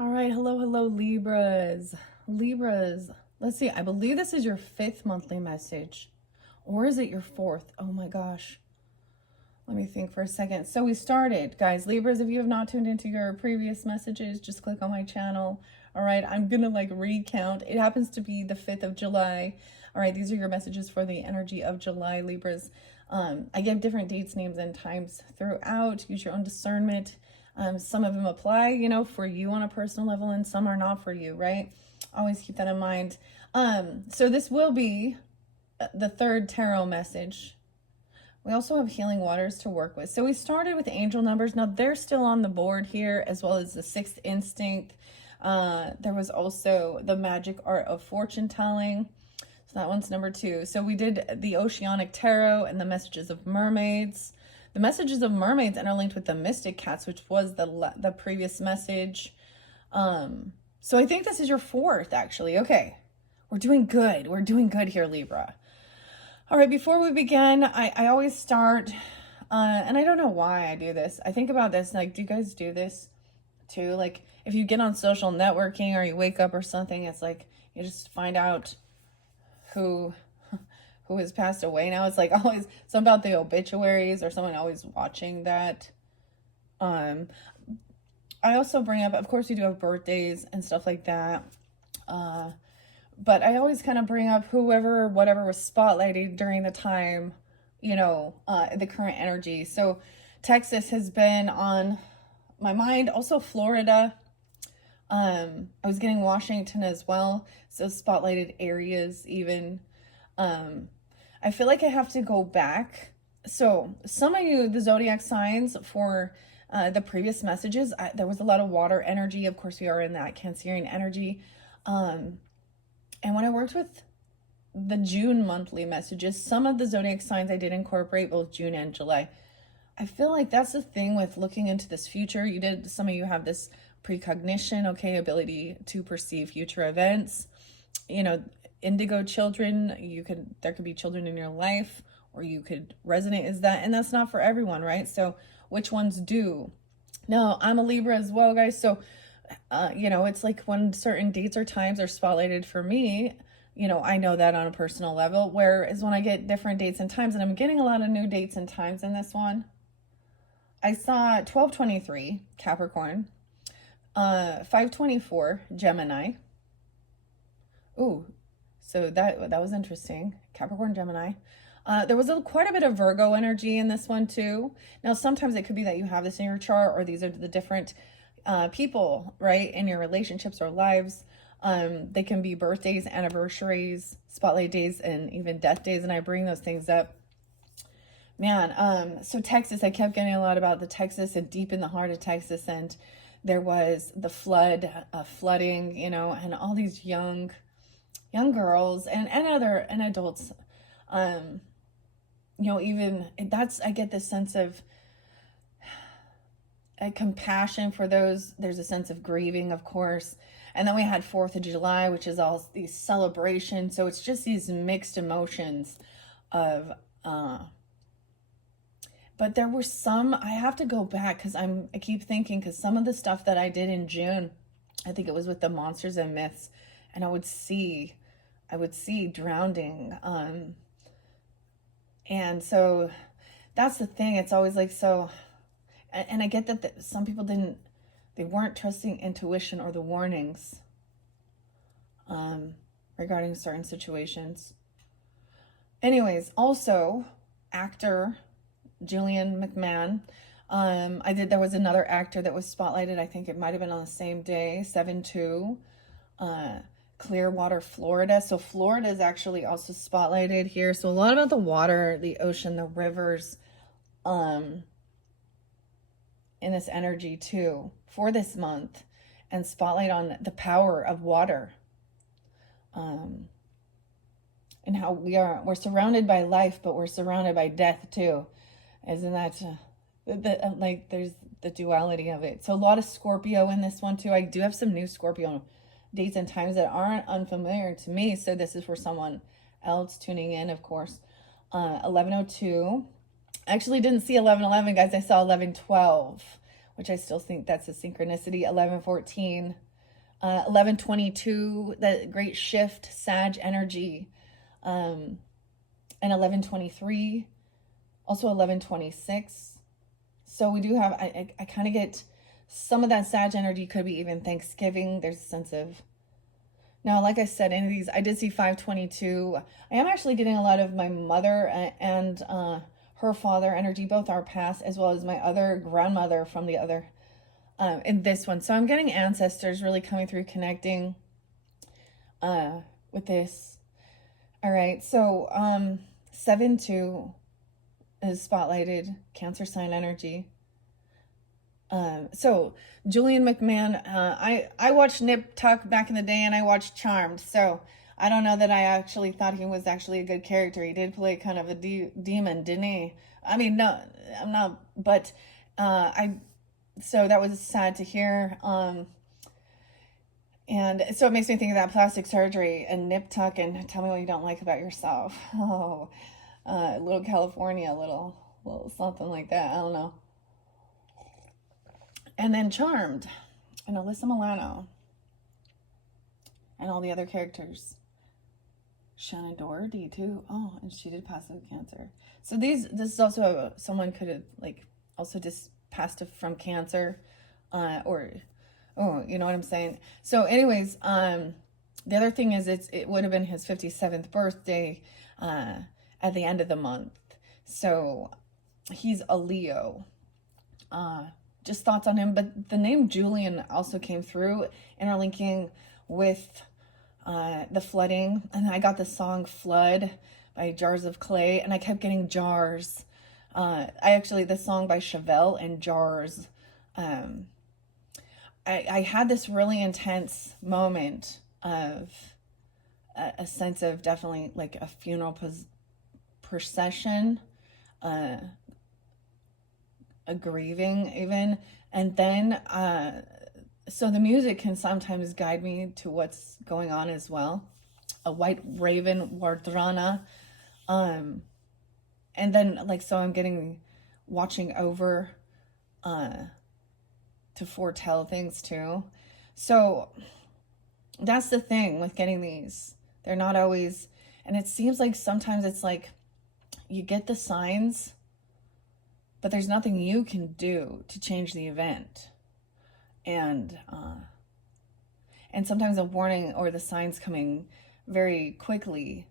All right, hello, Libras. Libras, let's see, I believe this is your fifth monthly message. Or is it your fourth? Oh my gosh. Let me think for a second. So we started, guys. Libras, if you have not tuned into your previous messages, just click on my channel. All right, I'm gonna recount. It happens to be the 5th of July. All right, these are your messages for the energy of July, Libras. I give different dates, names, and times throughout. Use your own discernment. Some of them apply, for you on a personal level, and some are not for you, right? Always keep that in mind. So this will be the third tarot message. We also have healing waters to work with. So we started with angel numbers. Now they're still on the board here, as well as the sixth instinct. There was also the magic art of fortune telling. So that one's number 2. So we did the oceanic tarot and the messages of mermaids. The messages of mermaids interlinked with the mystic cats, which was the previous message. So I think this is your fourth, actually. Okay, we're doing good. We're doing good here, Libra. All right, before we begin, I always start, and I don't know why I do this. I think about this, like, do you guys do this too? Like, if you get on social networking or you wake up or something, it's like you just find out who has passed away now. It's like always something about the obituaries or someone always watching that. I also bring up, of course, we do have birthdays and stuff like that. But I always kind of bring up whoever or whatever was spotlighted during the time, the current energy. So Texas has been on my mind. Also Florida. I was getting Washington as well. So spotlighted areas even. I feel like I have to go back. So some of you, the zodiac signs for the previous messages, there was a lot of water energy. Of course, we are in that Cancerian energy. And when I worked with the June monthly messages, some of the zodiac signs I did incorporate both June and July. I feel like that's the thing with looking into this future. Some of you have this precognition, okay, ability to perceive future events. Indigo children, there could be children in your life, or you could resonate as that, and that's not for everyone, right? So which ones do? Now, I'm a Libra as well, guys, so it's like when certain dates or times are spotlighted for me, I know that on a personal level, whereas when I get different dates and times, and I'm getting a lot of new dates and times in this one, I saw 12/23 Capricorn, 5/24 Gemini. Ooh, so that was interesting. Capricorn, Gemini. There was quite a bit of Virgo energy in this one too. Now, sometimes it could be that you have this in your chart, or these are the different people, right, in your relationships or lives. They can be birthdays, anniversaries, spotlight days, and even death days, and I bring those things up. Man, so Texas, I kept getting a lot about the Texas, and deep in the heart of Texas, and there was the flooding, and all these young girls and adults, even that's, I get this sense of a compassion for those. There's a sense of grieving, of course. And then we had 4th of July, which is all these celebrations. So it's just these mixed emotions of, but there were some, I have to go back because I keep thinking, because some of the stuff that I did in June, I think it was with the monsters and myths, and I would see drowning. And so that's the thing. It's always like, so, and I get that some people they weren't trusting intuition or the warnings regarding certain situations. Anyways, also actor Julian McMahon. There was another actor that was spotlighted. I think it might have been on the same day, 7/2, Clearwater, Florida. So Florida is actually also spotlighted here. So a lot about the water, the ocean, the rivers, in this energy too for this month, and spotlight on the power of water, and how we're surrounded by life, but we're surrounded by death too. Isn't that like there's the duality of it? So a lot of Scorpio in this one too. I do have some new Scorpio dates and times that aren't unfamiliar to me, so this is for someone else tuning in, of course. 11/02. I actually didn't see 11/11, guys. I saw 11/12, which I still think that's a synchronicity. 11/14, 1122, that great shift, Sag energy. And 1123, also 1126. So we do have, I kind of get some of that Sag energy, could be even Thanksgiving. There's a sense of, now, like I said, in these, I did see 522. I am actually getting a lot of my mother and her father energy, both are past, as well as my other grandmother from the other, in this one. So I'm getting ancestors really coming through, connecting with this. All right, so 7-2 is spotlighted, Cancer sign energy. So Julian McMahon, I watched Nip Tuck back in the day, and I watched Charmed. So I don't know that I actually thought he was actually a good character. He did play kind of a demon, didn't he? I mean, no, I'm not, but so that was sad to hear. And so it makes me think of that plastic surgery and Nip Tuck and tell me what you don't like about yourself. Oh, little California, little something like that. I don't know. And then Charmed and Alyssa Milano and all the other characters. Shannon Doherty too. Oh, and she did pass with cancer. So this is also someone could have like also just passed from cancer, or oh, you know what I'm saying. So, anyways, the other thing is it would have been his 57th birthday at the end of the month. So he's a Leo. Just thoughts on him, but the name Julian also came through, interlinking with the flooding, and I got the song Flood by Jars of Clay, and I kept getting Jars. The song by Chevelle and Jars. I had this really intense moment of a sense of definitely like a funeral procession, a grieving even, and then so the music can sometimes guide me to what's going on as well. A white raven, Wardrana, and then like so I'm getting watching over to foretell things too. So that's the thing with getting these. They're not always, and it seems like sometimes it's like you get the signs, but there's nothing you can do to change the event. And sometimes a warning or the signs coming very quickly,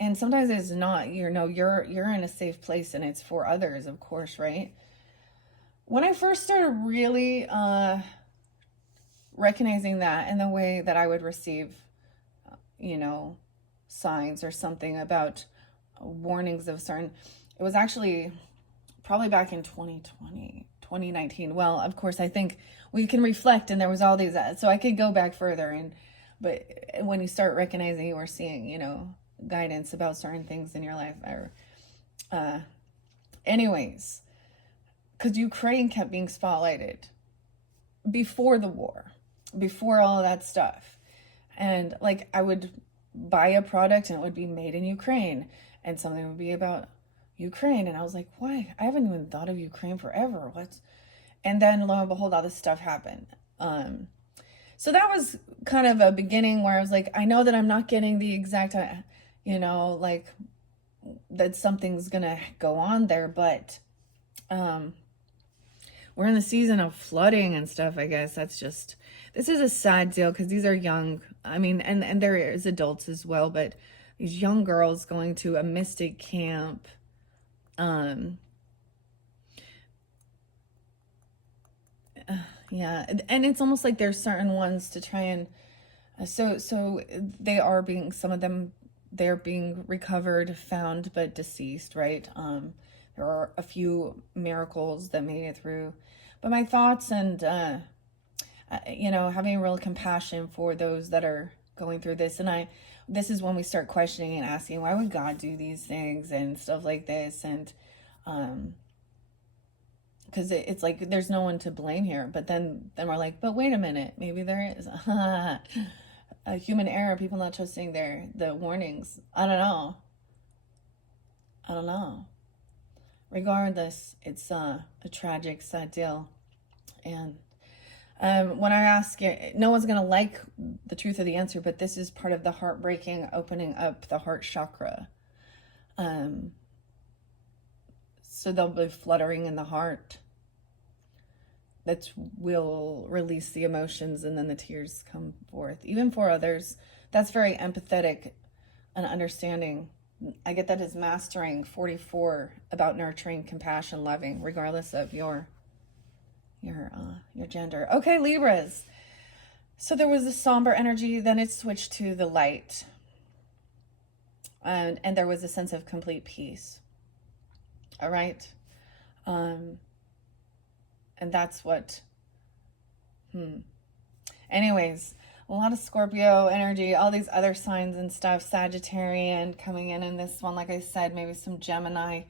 and sometimes it's not. You're in a safe place, and it's for others, of course, right? When I first started really recognizing that in the way that I would receive, signs or something about warnings of certain, it was actually probably back in 2019. Well, of course, I think we can reflect, and there was all these, so I could go back further, but when you start recognizing or seeing, guidance about certain things in your life, anyways, because Ukraine kept being spotlighted before the war, before all of that stuff, and like I would buy a product and it would be made in Ukraine, and something would be about Ukraine, and I was like, why? I haven't even thought of Ukraine forever. What? And then lo and behold, all this stuff happened. So that was kind of a beginning where I was like, I know that I'm not getting the exact, like that something's gonna go on there, but we're in the season of flooding and stuff. I guess this is a sad deal because these are young. I mean, and there is adults as well, but these young girls going to a mystic camp. Yeah, and it's almost like there's certain ones to try and so they are being, some of them, they're being recovered, found, but deceased, right? There are a few miracles that made it through, but my thoughts and having real compassion for those that are going through this, and this is when we start questioning and asking, why would God do these things and stuff like this, and because it's like there's no one to blame here, but then we're like, but wait a minute, maybe there is a human error, people not trusting the warnings. I don't know. Regardless, it's a tragic, sad deal. And When I ask it, no one's going to like the truth of the answer, but this is part of the heartbreaking opening up the heart chakra. So they'll be fluttering in the heart. That will release the emotions and then the tears come forth. Even for others, that's very empathetic and understanding. I get that as mastering 44, about nurturing, compassion, loving, regardless of your gender. Okay, Libras. So there was the somber energy, then it switched to the light. And there was a sense of complete peace. All right. And that's what, anyways, a lot of Scorpio energy, all these other signs and stuff, Sagittarian coming in this one, like I said, maybe some Gemini,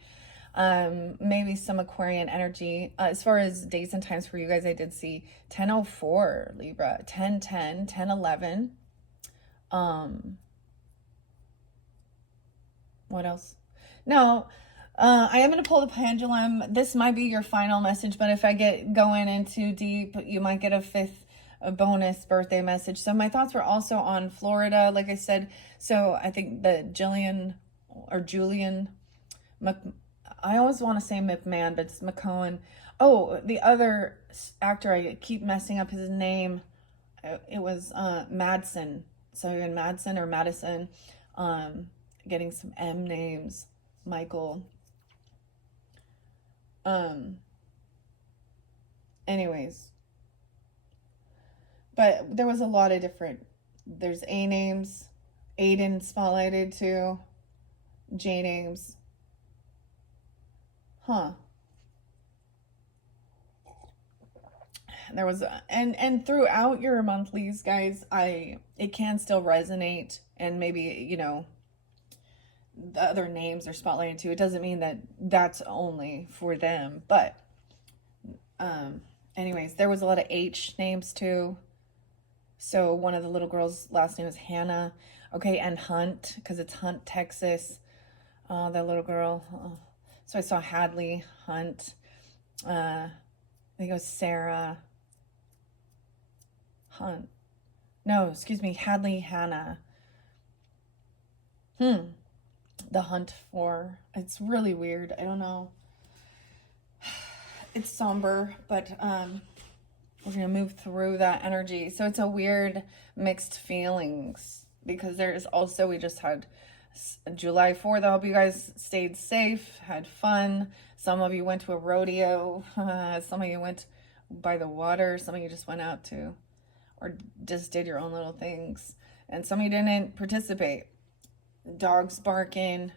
maybe some Aquarian energy. As far as days and times for you guys, I did see 10:04 Libra, 10:10, 10:11. What else? No, I am going to pull the pendulum. This might be your final message, but if I get going in too deep, you might get a bonus birthday message. So my thoughts were also on Florida, like I said. So I think that Julian, I always want to say McMahon, but it's McCohen. Oh, the other actor, I keep messing up his name. It was Madsen. So in Madsen or Madison, getting some M names. Michael. Anyways. But there was a lot of different, there's A names, Aiden spotlighted too, J names. There was, and throughout your monthlies, guys, it can still resonate, and maybe, you know, the other names are spotlighted too. It doesn't mean that that's only for them, but anyways, there was a lot of H names too. So one of the little girls' last name is Hannah. Okay, and Hunt, because it's Hunt, Texas. That little girl. So I saw Hadley, Hunt. I think it was Sarah. Hunt. No, excuse me, Hadley, Hannah. The hunt for. It's really weird. I don't know. It's somber, but we're going to move through that energy. So it's a weird mixed feelings, because there is also, we just had July 4th. I hope you guys stayed safe, had fun. Some of you went to a rodeo. Some of you went by the water. Some of you just went out to, or just did your own little things. And some of you didn't participate. Dogs barking.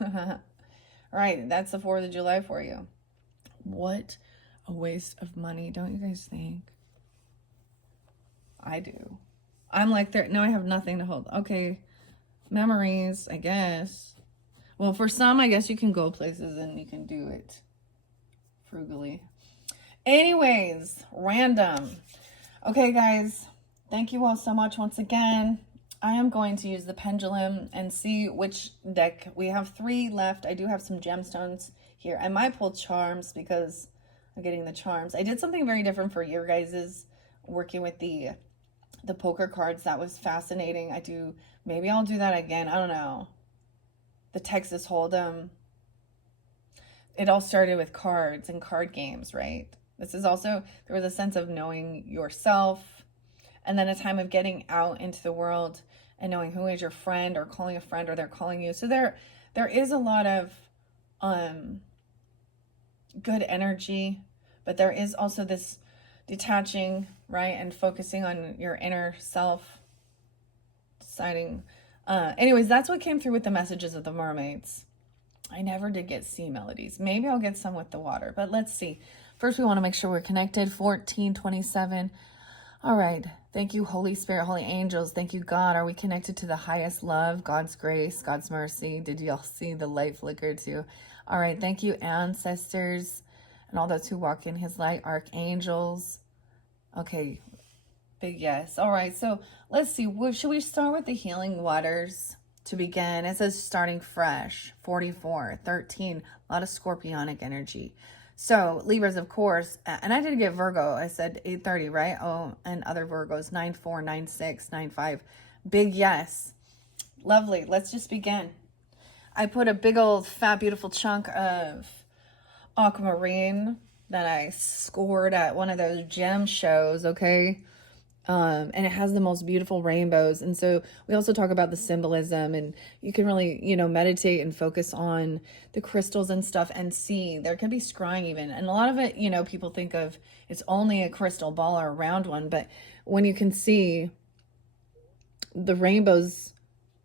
All right, that's the 4th of July for you. What a waste of money, don't you guys think? I do. I'm like, now I have nothing to hold. Okay, memories, I guess. Well, for some, I guess you can go places and you can do it frugally. Anyways, random. Okay, guys, thank you all so much once again. I am going to use the pendulum and see which deck. We have 3 left. I do have some gemstones here. I might pull charms because I'm getting the charms. I did something very different for your guys's, working with the poker cards. That was fascinating. Maybe I'll do that again. I don't know. The Texas Hold'em. It all started with cards and card games, right? This is also, there was a sense of knowing yourself, and then a time of getting out into the world and knowing who is your friend, or calling a friend, or they're calling you. So there is a lot of good energy, but there is also this detaching, right? And focusing on your inner self, deciding. Anyways, that's what came through with the messages of the mermaids. I never did get sea melodies. Maybe I'll get some with the water, but let's see. First, we want to make sure we're connected. 1427. All right. Thank you, Holy Spirit, holy angels. Thank you, God. Are we connected to the highest love, God's grace, God's mercy? Did y'all see the light flicker too? All right. Thank you, ancestors, and all those who walk in his light, archangels. Okay. Big yes. All right. So let's see. Should we start with the healing waters to begin? It says starting fresh. 44, 13. A lot of scorpionic energy. So Libras, of course, and I did get Virgo. I said 8:30, right? Oh, and other Virgos, 9/4, 9/6, 9/5. Big yes. Lovely. Let's just begin. I put a big old fat beautiful chunk of aquamarine that I scored at one of those gem shows, okay? And it has the most beautiful rainbows. And so we also talk about the symbolism, and you can really, meditate and focus on the crystals and stuff and see. There can be scrying even. And a lot of it, people think of it's only a crystal ball or a round one, but when you can see the rainbows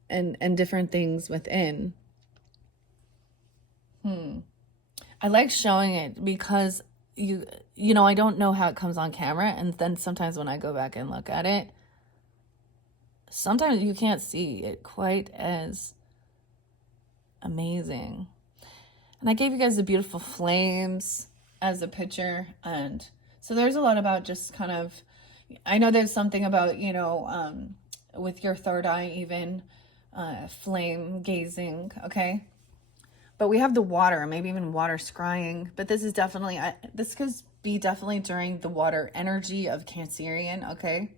and different things within. I like showing it because I don't know how it comes on camera, and then sometimes when I go back and look at it, sometimes you can't see it quite as amazing. And I gave you guys the beautiful flames as a picture, and so there's a lot about just kind of, I know there's something about, with your third eye even, flame gazing, okay? But we have the water, maybe even water scrying. But this is definitely, this could be definitely during the water energy of Cancerian, okay?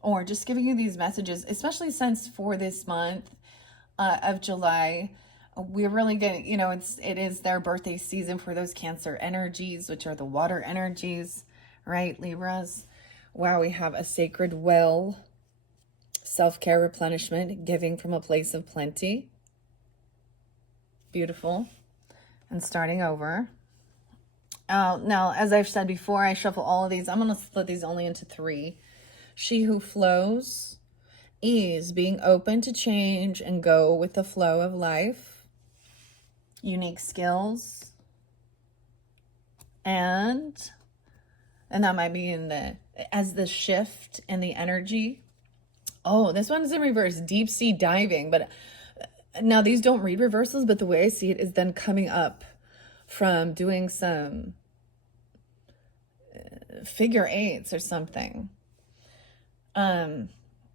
Or just giving you these messages, especially since for this month of July, we're really getting, it is their birthday season for those Cancer energies, which are the water energies, right, Libras? Wow, we have a sacred well. Self-care, replenishment, giving from a place of plenty. Beautiful. And starting over. Now, as I've said before, I shuffle all of these. I'm going to split these only into 3. She who flows. Ease, being open to change and go with the flow of life. Unique skills. And that might be as the shift in the energy. Oh, this one is in reverse, deep sea diving. But now these don't read reversals, but the way I see it is then coming up from doing some figure 8s or something. The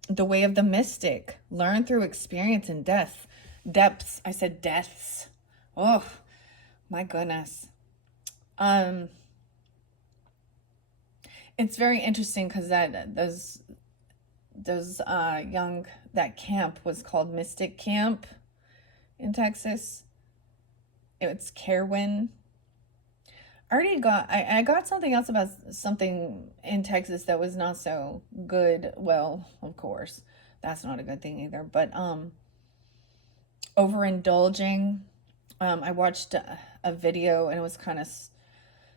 way of the mystic, learn through experience and depths. I said deaths. Oh, my goodness. It's very interesting because that camp was called Mystic Camp in Texas. It's Carwin. I got something else about something in Texas that was not so good. Well, of course, that's not a good thing either. But overindulging. I watched a video and it was kind of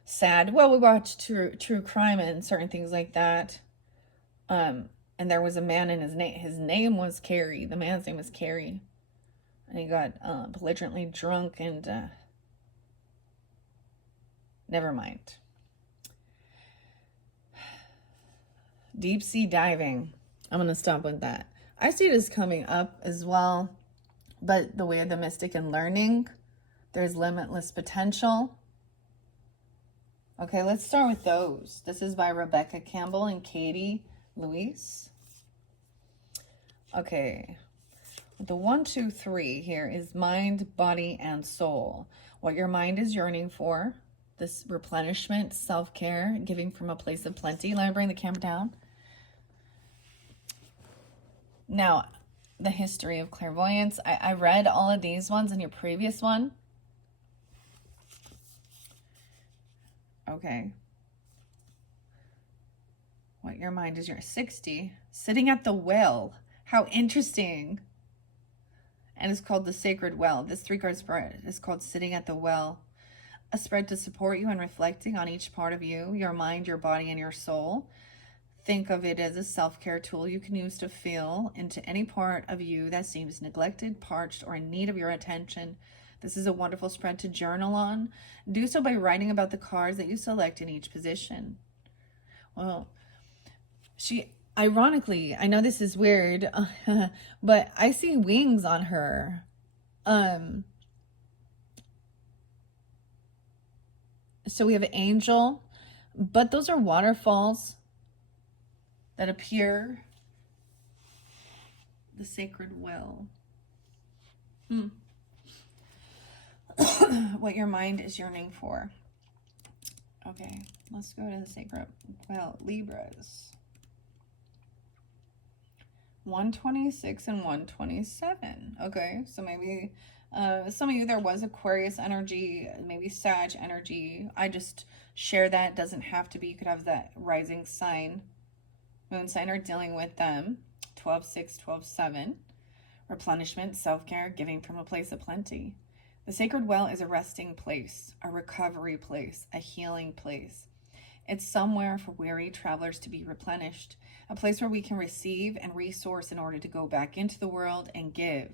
sad. Well, we watched true crime and certain things like that. And there was a man in his name. His name was Carrie. The man's name was Carrie. And he got belligerently drunk and never mind. Deep sea diving. I'm going to stop with that. I see it as coming up as well. But the way of the mystic and learning, there's limitless potential. Okay, let's start with those. This is by Rebecca Campbell and Katie Luis. Okay, the 1, 2, 3 here is mind, body, and soul. What your mind is yearning for, this replenishment, self-care, giving from a place of plenty. Let me bring the camera down. Now, the history of clairvoyance. I read all of these ones in your previous one. Okay. What your mind is, you're 60. Sitting at the well. How interesting. And it's called the Sacred Well. This 3-card spread is called Sitting at the Well. A spread to support you in reflecting on each part of you, your mind, your body, and your soul. Think of it as a self-care tool you can use to feel into any part of you that seems neglected, parched, or in need of your attention. This is a wonderful spread to journal on. Do so by writing about the cards that you select in each position. Well, ironically, I know this is weird, but I see wings on her. So we have an angel, but those are waterfalls that appear. The sacred well. what your mind is yearning for. Okay, let's go to the sacred. Well, Libras. 126 and 127. Okay, so maybe some of you, there was Aquarius energy, maybe Sag energy. I just share that. It doesn't have to be. You could have that rising sign, moon sign, or dealing with them. 12-6, 12-7. Replenishment, self-care, giving from a place of plenty. The sacred well is a resting place, a recovery place, a healing place. It's somewhere for weary travelers to be replenished, a place where we can receive and resource in order to go back into the world and give.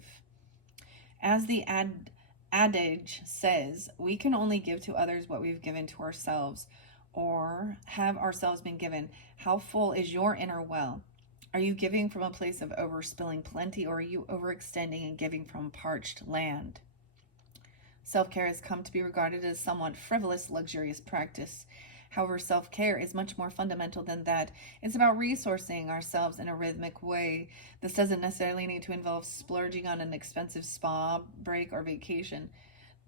As the adage says, we can only give to others what we've given to ourselves, or have ourselves been given. How full is your inner well? Are you giving from a place of overspilling plenty, or are you overextending and giving from parched land? Self-care has come to be regarded as somewhat frivolous, luxurious practice. However, self-care is much more fundamental than that. It's about resourcing ourselves in a rhythmic way. This doesn't necessarily need to involve splurging on an expensive spa break or vacation.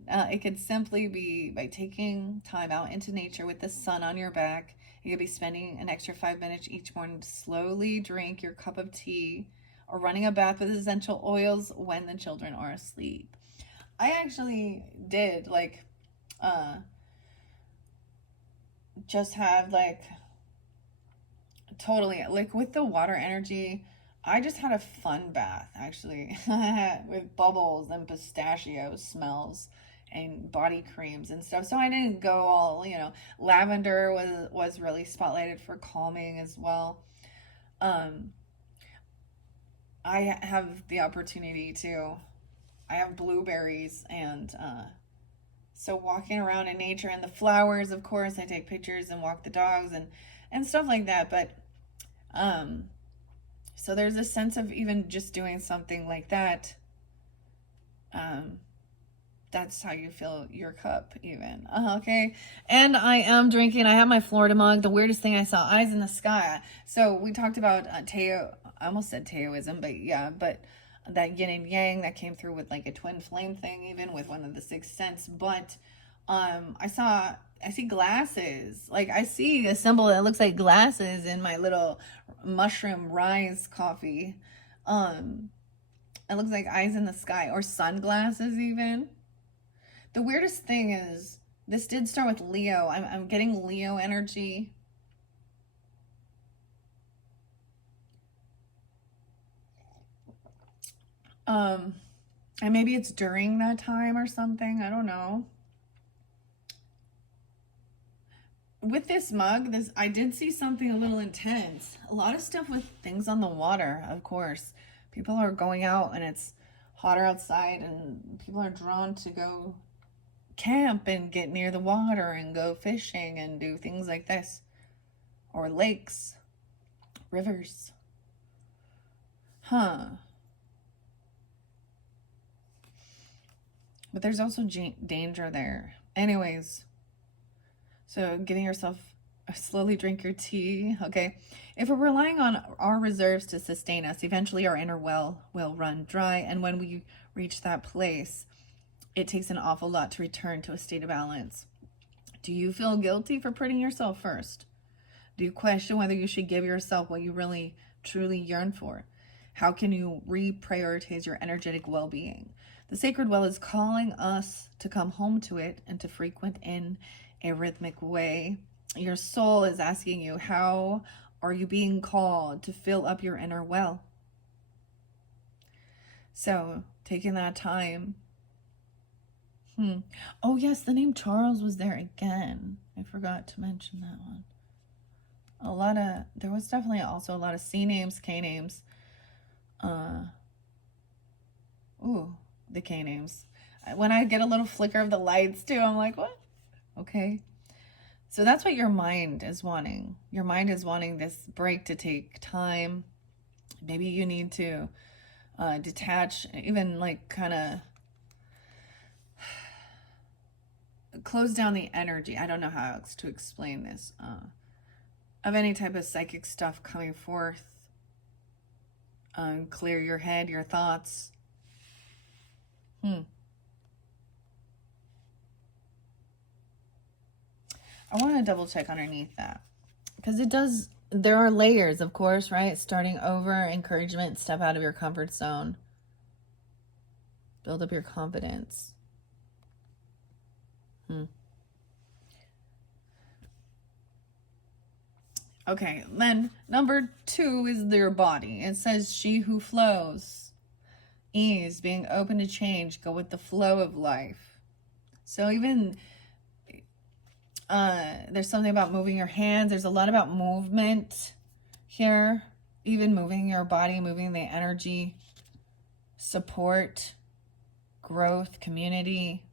It could simply be by taking time out into nature with the sun on your back. You could be spending an extra 5 minutes each morning to slowly drink your cup of tea, or running a bath with essential oils when the children are asleep. I actually did just have totally with the water energy. I just had a fun bath actually with bubbles and pistachio smells and body creams and stuff. So I didn't go all, lavender was really spotlighted for calming as well. I have the opportunity to, I have blueberries, and so walking around in nature and the flowers, of course, I take pictures and walk the dogs and stuff like that. But so there's a sense of even just doing something like that. That's how you fill your cup even. Okay. And I am drinking. I have my Florida mug. The weirdest thing I saw, eyes in the sky. So we talked about Teo. I almost said Taoism, but yeah, but that yin and yang that came through with a twin flame thing, even with one of the sixth sense. But I see glasses. I see a symbol that looks like glasses in my little mushroom rise coffee. It looks like eyes in the sky, or sunglasses even. The weirdest thing is, this did start with Leo. I'm getting Leo energy. And maybe it's during that time or something. I don't know. With this mug, I did see something a little intense. A lot of stuff with things on the water, of course. People are going out and it's hotter outside, and people are drawn to go camp and get near the water and go fishing and do things like this. Or lakes, rivers. Huh. But there's also danger there. Anyways, so giving yourself, slowly drink your tea, okay? If we're relying on our reserves to sustain us, eventually our inner well will run dry. And when we reach that place, it takes an awful lot to return to a state of balance. Do you feel guilty for putting yourself first? Do you question whether you should give yourself what you really, truly yearn for? How can you reprioritize your energetic well-being? The sacred well is calling us to come home to it and to frequent in a rhythmic way. Your soul is asking you, how are you being called to fill up your inner well? So taking that time. Oh yes, the name Charles was there again. I forgot to mention that one. There was definitely also a lot of C names, K names. The K names. When I get a little flicker of the lights too, I'm like, what? Okay. So that's what your mind is wanting. Your mind is wanting this break to take time. Maybe you need to detach, even kind of close down the energy. I don't know how else to explain this. Of any type of psychic stuff coming forth. Clear your head, your thoughts. I want to double check underneath that. Because it does, there are layers, of course, right? Starting over, encouragement, step out of your comfort zone. Build up your confidence. Okay, then number 2 is your body. It says, she who flows. Ease, being open to change, go with the flow of life. So even there's something about moving your hands. There's a lot about movement here. Even moving your body, moving the energy, support, growth, community,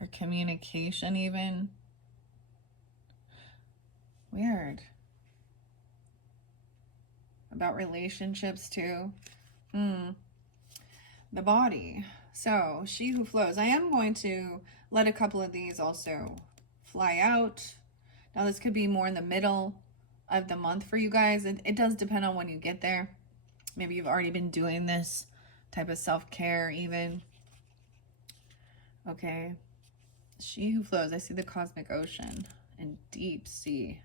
or communication even. Weird. About relationships too. The body. So, she who flows. I am going to let a couple of these also fly out. Now, this could be more in the middle of the month for you guys. It does depend on when you get there. Maybe you've already been doing this type of self-care even. Okay. She who flows. I see the cosmic ocean and deep sea.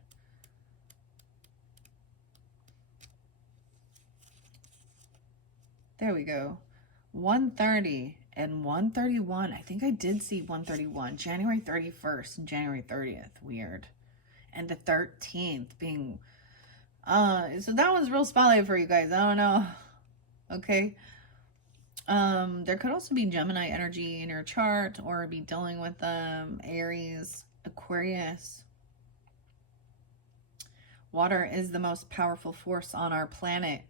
There we go. 130 and 131. I think I did see 131. January 31st and January 30th. Weird. And the 13th being... so that was real spotlight for you guys. I don't know. Okay. There could also be Gemini energy in your chart, or be dealing with Aries, Aquarius. Water is the most powerful force on our planet.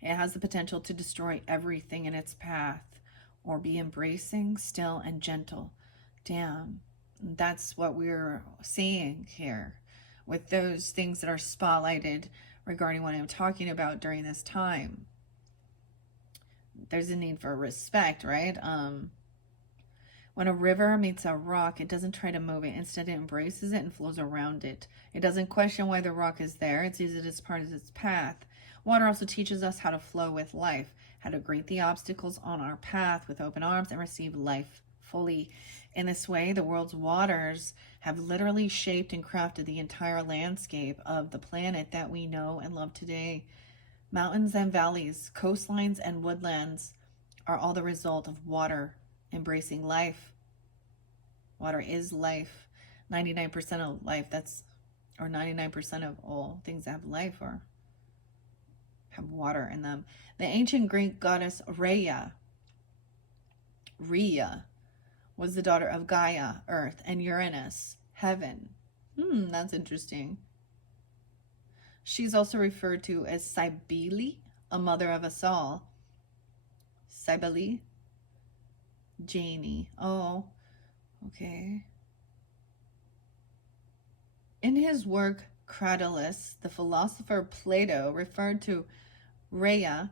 It has the potential to destroy everything in its path, or be embracing, still, and gentle. Damn, that's what we're seeing here with those things that are spotlighted regarding what I'm talking about during this time. There's a need for respect, right? When a river meets a rock, it doesn't try to move it. Instead, it embraces it and flows around it. It doesn't question why the rock is there. It sees it as part of its path. Water also teaches us how to flow with life, how to greet the obstacles on our path with open arms and receive life fully. In this way, the world's waters have literally shaped and crafted the entire landscape of the planet that we know and love today. Mountains and valleys, coastlines and woodlands are all the result of water embracing life. Water is life. 99% of life, or 99% of all things that have life have water in them. The ancient Greek goddess Rhea was the daughter of Gaia, Earth, and Uranus, Heaven. That's interesting. She's also referred to as Cybele, a mother of us all. Cybele, Janie. Oh, okay. In his work, Cratylus, the philosopher Plato referred to Rhea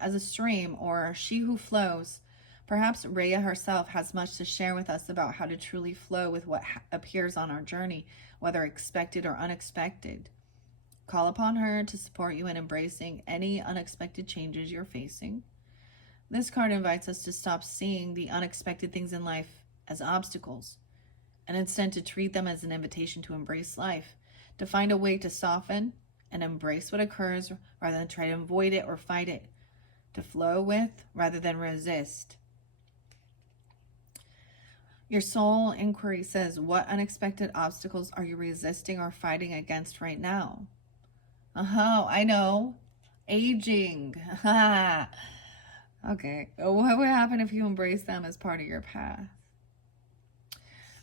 as a stream, or she who flows. Perhaps Rhea herself has much to share with us about how to truly flow with what appears on our journey, whether expected or unexpected. Call upon her to support you in embracing any unexpected changes you're facing. This card invites us to stop seeing the unexpected things in life as obstacles, and instead to treat them as an invitation to embrace life, to find a way to soften and embrace what occurs rather than try to avoid it or fight it, to flow with rather than resist. Your soul inquiry says, what unexpected obstacles are you resisting or fighting against right now? I know. Aging. Okay. What would happen if you embrace them as part of your path?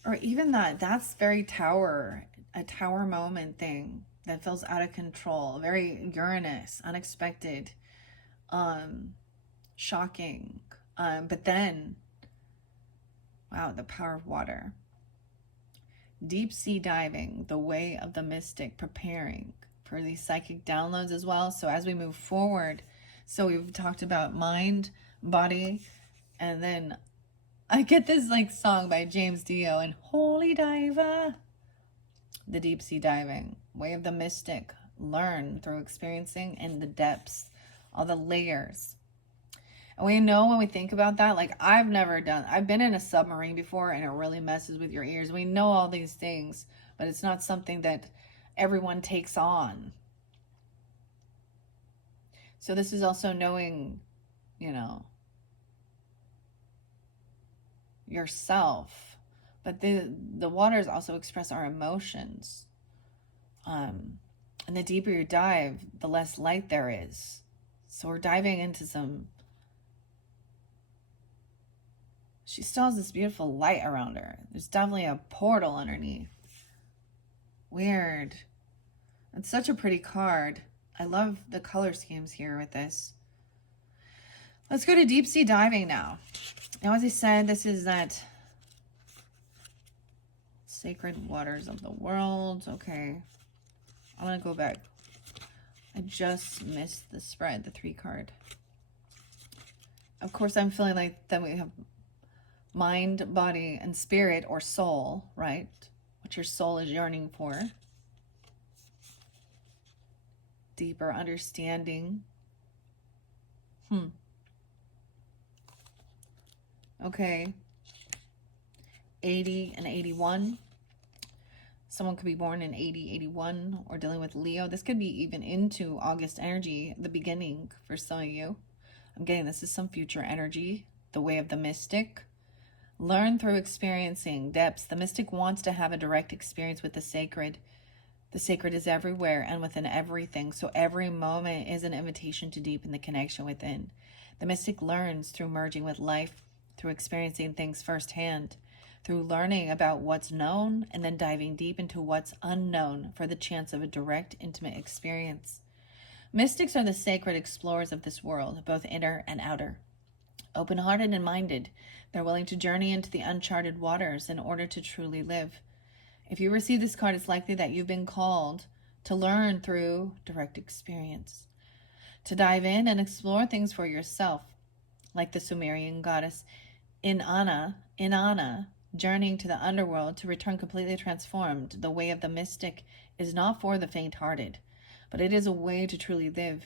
Or even that's very a tower moment thing that feels out of control. Very Uranus, unexpected, shocking. But then, wow, the power of water. Deep sea diving, the way of the mystic, preparing for these psychic downloads as well. So as we move forward, so we've talked about mind, body, and then I get this song by James Dio and Holy Diver. The deep sea diving, way of the mystic, learn through experiencing in the depths, all the layers. And we know when we think about that, like I've been in a submarine before and it really messes with your ears. We know all these things, but it's not something that everyone takes on. So this is also knowing, you know, yourself. But the waters also express our emotions. And the deeper you dive, the less light there is. So we're diving into some... She still has this beautiful light around her. There's definitely a portal underneath. Weird. It's such a pretty card. I love the color schemes here with this. Let's go to deep sea diving now. Now, as I said, this is that sacred waters of the world. Okay. I'm going to go back. I just missed the spread, the 3 card. Of course, I'm feeling like that we have mind, body, and spirit, or soul, right? What your soul is yearning for. Deeper understanding. Okay. 80 and 81. Someone could be born in 80, 81, or dealing with Leo. This could be even into August energy, the beginning for some of you. I'm getting this is some future energy, the way of the mystic. Learn through experiencing depths. The mystic wants to have a direct experience with the sacred. The sacred is everywhere and within everything. So every moment is an invitation to deepen the connection within. The mystic learns through merging with life, through experiencing things firsthand, through learning about what's known and then diving deep into what's unknown for the chance of a direct, intimate experience. Mystics are the sacred explorers of this world, both inner and outer. Open-hearted and minded, they're willing to journey into the uncharted waters in order to truly live. If you receive this card, it's likely that you've been called to learn through direct experience, to dive in and explore things for yourself, like the Sumerian goddess Inanna, journeying to the underworld to return completely transformed. The way of the mystic is not for the faint-hearted, but it is a way to truly live.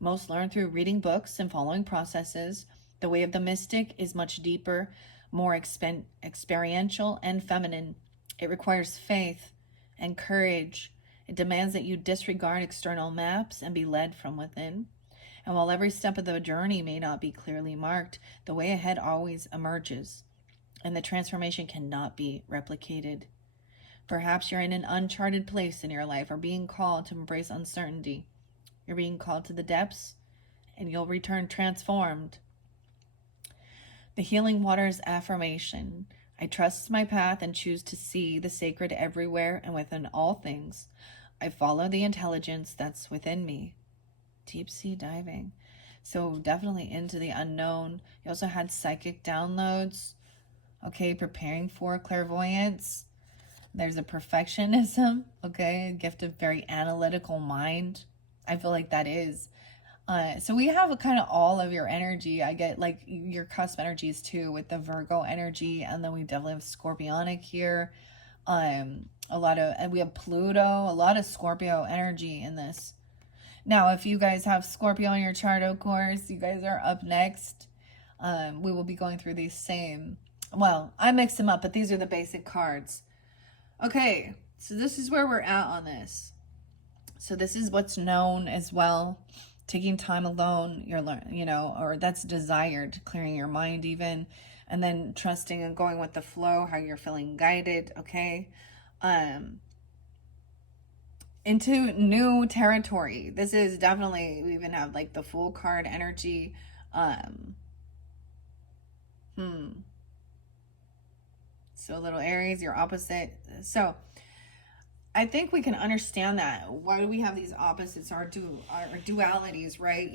Most learn through reading books and following processes. The way of the mystic is much deeper, more experiential and feminine. It requires faith and courage. It demands that you disregard external maps and be led from within. And while every step of the journey may not be clearly marked, the way ahead always emerges, and the transformation cannot be replicated. Perhaps you're in an uncharted place in your life or being called to embrace uncertainty. You're being called to the depths, and you'll return transformed. The Healing Waters affirmation. I trust my path and choose to see the sacred everywhere and within all things. I follow the intelligence that's within me. Deep sea diving. So definitely into the unknown. You also had psychic downloads. Okay, preparing for clairvoyance. There's a perfectionism. Okay, a gift of very analytical mind. I feel like that is. So we have kind of all of your energy. I get like your cusp energies too with the Virgo energy, and then we definitely have Scorpionic here. And we have Pluto, a lot of Scorpio energy in this. Now, if you guys have Scorpio in your chart, of course, you guys are up next. We will be going through these same, well, I mixed them up, but these are the basic cards. Okay, so this is where we're at on this. So this is what's known as well. Taking time alone, or that's desired, clearing your mind even, and then trusting and going with the flow, how you're feeling guided, okay? Into new territory. This is definitely, we even have like the Fool card energy. So little Aries, your opposite. So I think we can understand that. Why do we have these opposites, our dualities, right?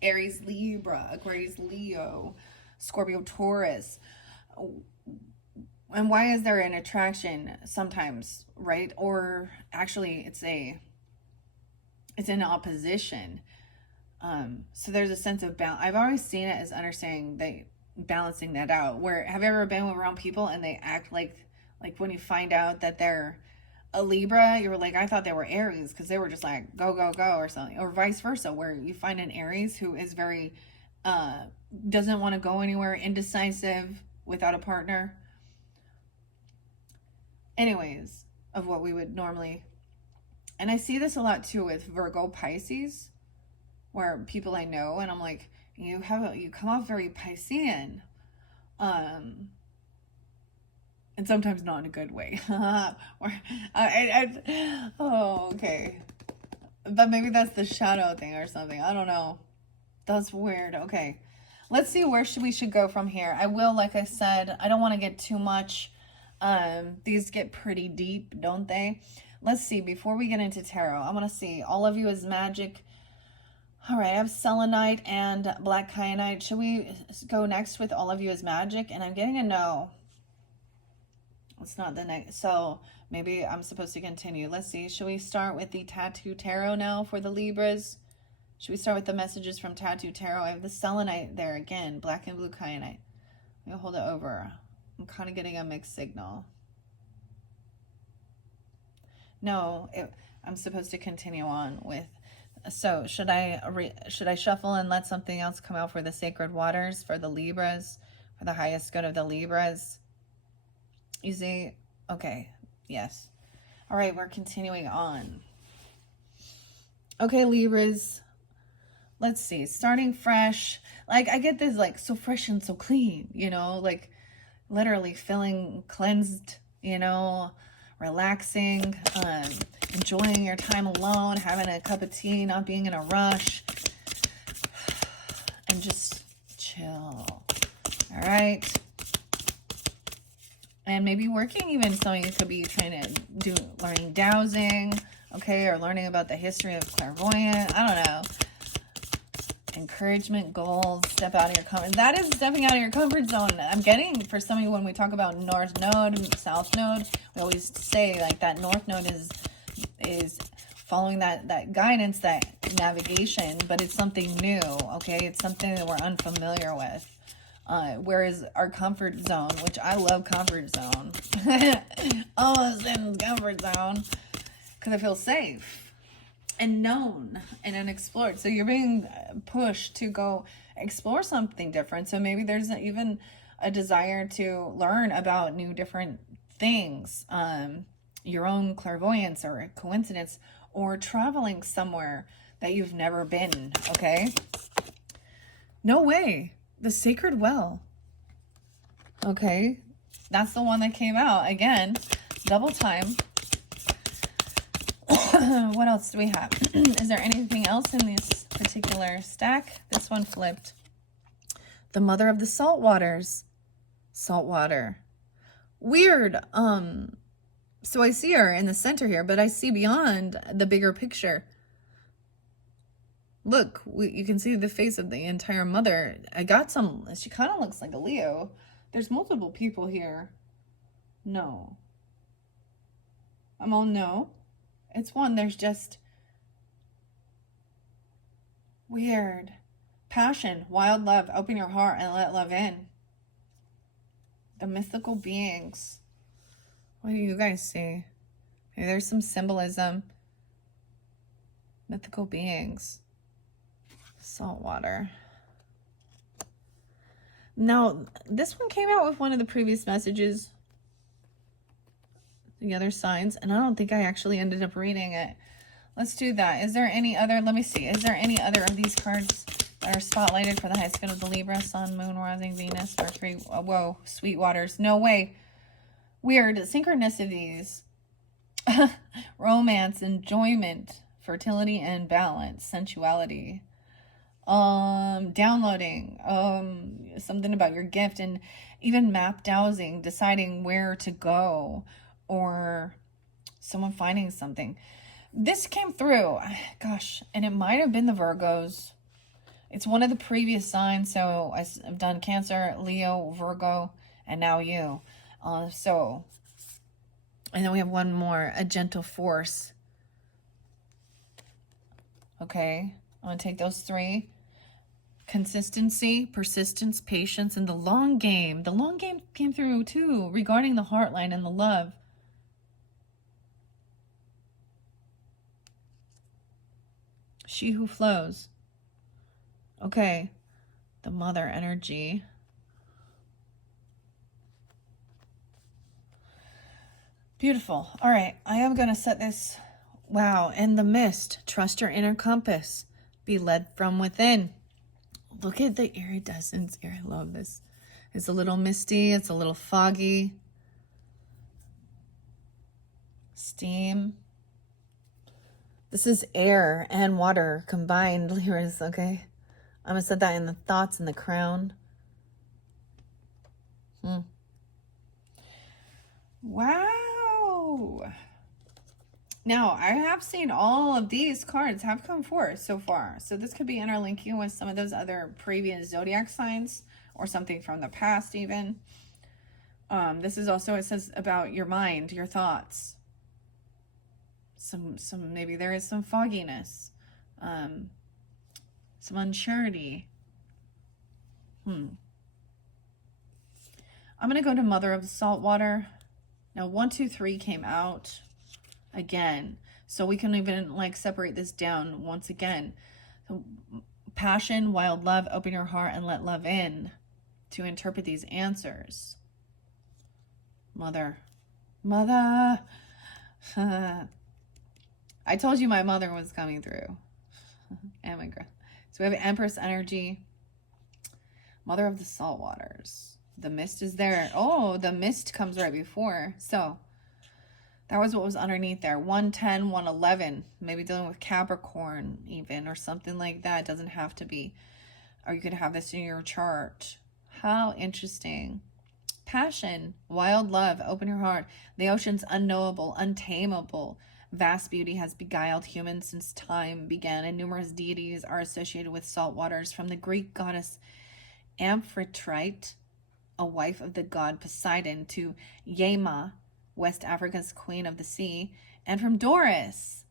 Aries, Libra, Aquarius, Leo, Scorpio, Taurus. And why is there an attraction sometimes, right? Or actually it's in opposition. So there's a sense of balance. I've always seen it as understanding balancing that out. Where, have you ever been around people and they act like when you find out that they're a Libra, you were like, I thought they were Aries because they were just like, go, go, go or something, or vice versa, where you find an Aries who is very doesn't want to go anywhere, indecisive, without a partner. Anyways, of what we would normally, and I see this a lot too with Virgo Pisces, where people I know, and I'm like, you come off very Piscean, and sometimes not in a good way. Oh, okay, but maybe that's the shadow thing or something. I don't know. That's weird. Okay, let's see where we should go from here. I will, like I said, I don't want to get too much. These get pretty deep, don't they? Let's see, before we get into tarot, I want to see all of you as magic. All right, I have selenite and black kyanite. Should we go next with all of you as magic? And I'm getting a no. It's not the next. So maybe I'm supposed to continue. Let's see. Should we start with the Tattoo Tarot now for the Libras? Should we start with the messages from Tattoo Tarot? I have the selenite there again, black and blue kyanite. I'm going to hold it over. I'm kind of getting a mixed signal. No, I'm supposed to continue on with. So should I shuffle and let something else come out for the sacred waters, for the Libras, for the highest good of the Libras? You see? Okay. Yes. All right, we're continuing on. Okay, Libras. Let's see. Starting fresh. Like, I get this, like, so fresh and so clean, you know? Like, literally feeling cleansed, you know? Relaxing. Enjoying your time alone. Having a cup of tea. Not being in a rush. And just chill. All right? And maybe working even, some of you could be trying to learning dowsing, okay, or learning about the history of clairvoyant. I don't know. Encouragement, goals, step out of your comfort. That is stepping out of your comfort zone. I'm getting, for some of you, when we talk about North Node, South Node, we always say like that North Node is following that guidance, that navigation, but it's something new, okay? It's something that we're unfamiliar with. Whereas our comfort zone, which I love comfort zone, almost in comfort zone, because I feel safe and known and unexplored. So you're being pushed to go explore something different. So maybe there's even a desire to learn about new different things, your own clairvoyance or a coincidence, or traveling somewhere that you've never been, okay? No way. The Sacred Well. Okay. That's the one that came out. Again, double time. What else do we have? Is there anything else in this particular stack? This one flipped. The Mother of the Salt Waters. Salt water. Weird. So I see her in the center here, but I see beyond the bigger picture. Look, you can see the face of the entire mother. I got some, she kind of looks like a Leo. There's multiple people here. No. I'm all no. It's one, there's just weird. Passion, wild love, open your heart and let love in. The mythical beings. What do you guys see? Maybe there's some symbolism. Mythical beings. Salt water. Now, this one came out with one of the previous messages. The other signs. And I don't think I actually ended up reading it. Let's do that. Is there any other, let me see. Is there any other of these cards that are spotlighted for the highest good of the Libra? Sun, Moon, Rising, Venus, Mercury. Whoa, sweet waters. No way. Weird. Synchronicities. Romance, enjoyment, fertility and balance, sensuality. Downloading, something about your gift, and even map dowsing, deciding where to go, or someone finding something. This came through, gosh, and it might have been the Virgos. It's one of the previous signs, so I've done Cancer, Leo, Virgo, and now you. And then we have one more, a gentle force. Okay, I'm going to take those three. Consistency, persistence, patience, and the long game. The long game came through too, regarding the heartline and the love. She who flows. Okay. the mother energy. Beautiful. All right, I am going to set this. Wow, and the mist. Trust your inner compass. Be led from within. Look at the iridescence here. I love this. It's a little misty. It's a little foggy. Steam. This is air and water combined, Libras, okay? I'm going to set that in the thoughts and the crown. Wow. Now, I have seen all of these cards have come forth so far. So this could be interlinking with some of those other previous zodiac signs or something from the past even. This is also, it says about your mind, your thoughts. Some maybe there is some fogginess. Some unsurety. I'm going to go to Mother of the Saltwater. Now, 1, 2, 3 came out again. So we can even like separate this down once again. So, passion, wild love, open your heart and let love in to interpret these answers. Mother. Mother. I told you my mother was coming through. And my grand. So we have Empress energy. Mother of the Salt Waters. The mist is there. Oh, the mist comes right before. So that was what was underneath there. 110, 111. Maybe dealing with Capricorn even or something like that. It doesn't have to be. Or you could have this in your chart. How interesting. Passion, wild love, open your heart. The ocean's unknowable, untamable. Vast beauty has beguiled humans since time began, and numerous deities are associated with salt waters, from the Greek goddess Amphitrite, a wife of the god Poseidon, to Yema, West Africa's queen of the sea, and from Doris.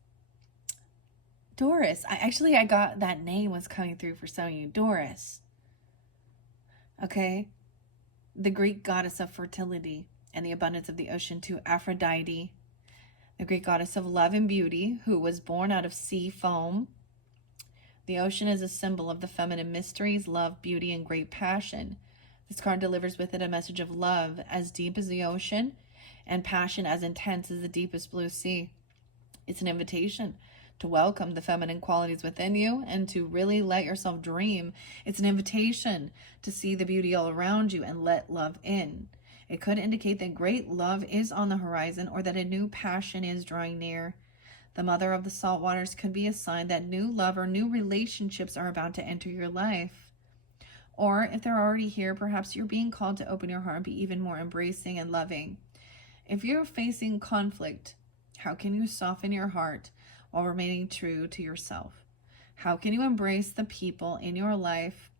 Doris. I got that name was coming through for some of you. Doris. Okay. The Greek goddess of fertility and the abundance of the ocean, to Aphrodite, the Greek goddess of love and beauty, who was born out of sea foam. The ocean is a symbol of the feminine mysteries, love, beauty, and great passion. This card delivers with it a message of love as deep as the ocean and passion as intense as the deepest blue sea. It's an invitation to welcome the feminine qualities within you and to really let yourself dream. It's an invitation to see the beauty all around you and let love in. It could indicate that great love is on the horizon or that a new passion is drawing near. The Mother of the Salt Waters could be a sign that new love or new relationships are about to enter your life. Or if they're already here, perhaps you're being called to open your heart and be even more embracing and loving. If you're facing conflict, how can you soften your heart while remaining true to yourself? How can you embrace the people in your life?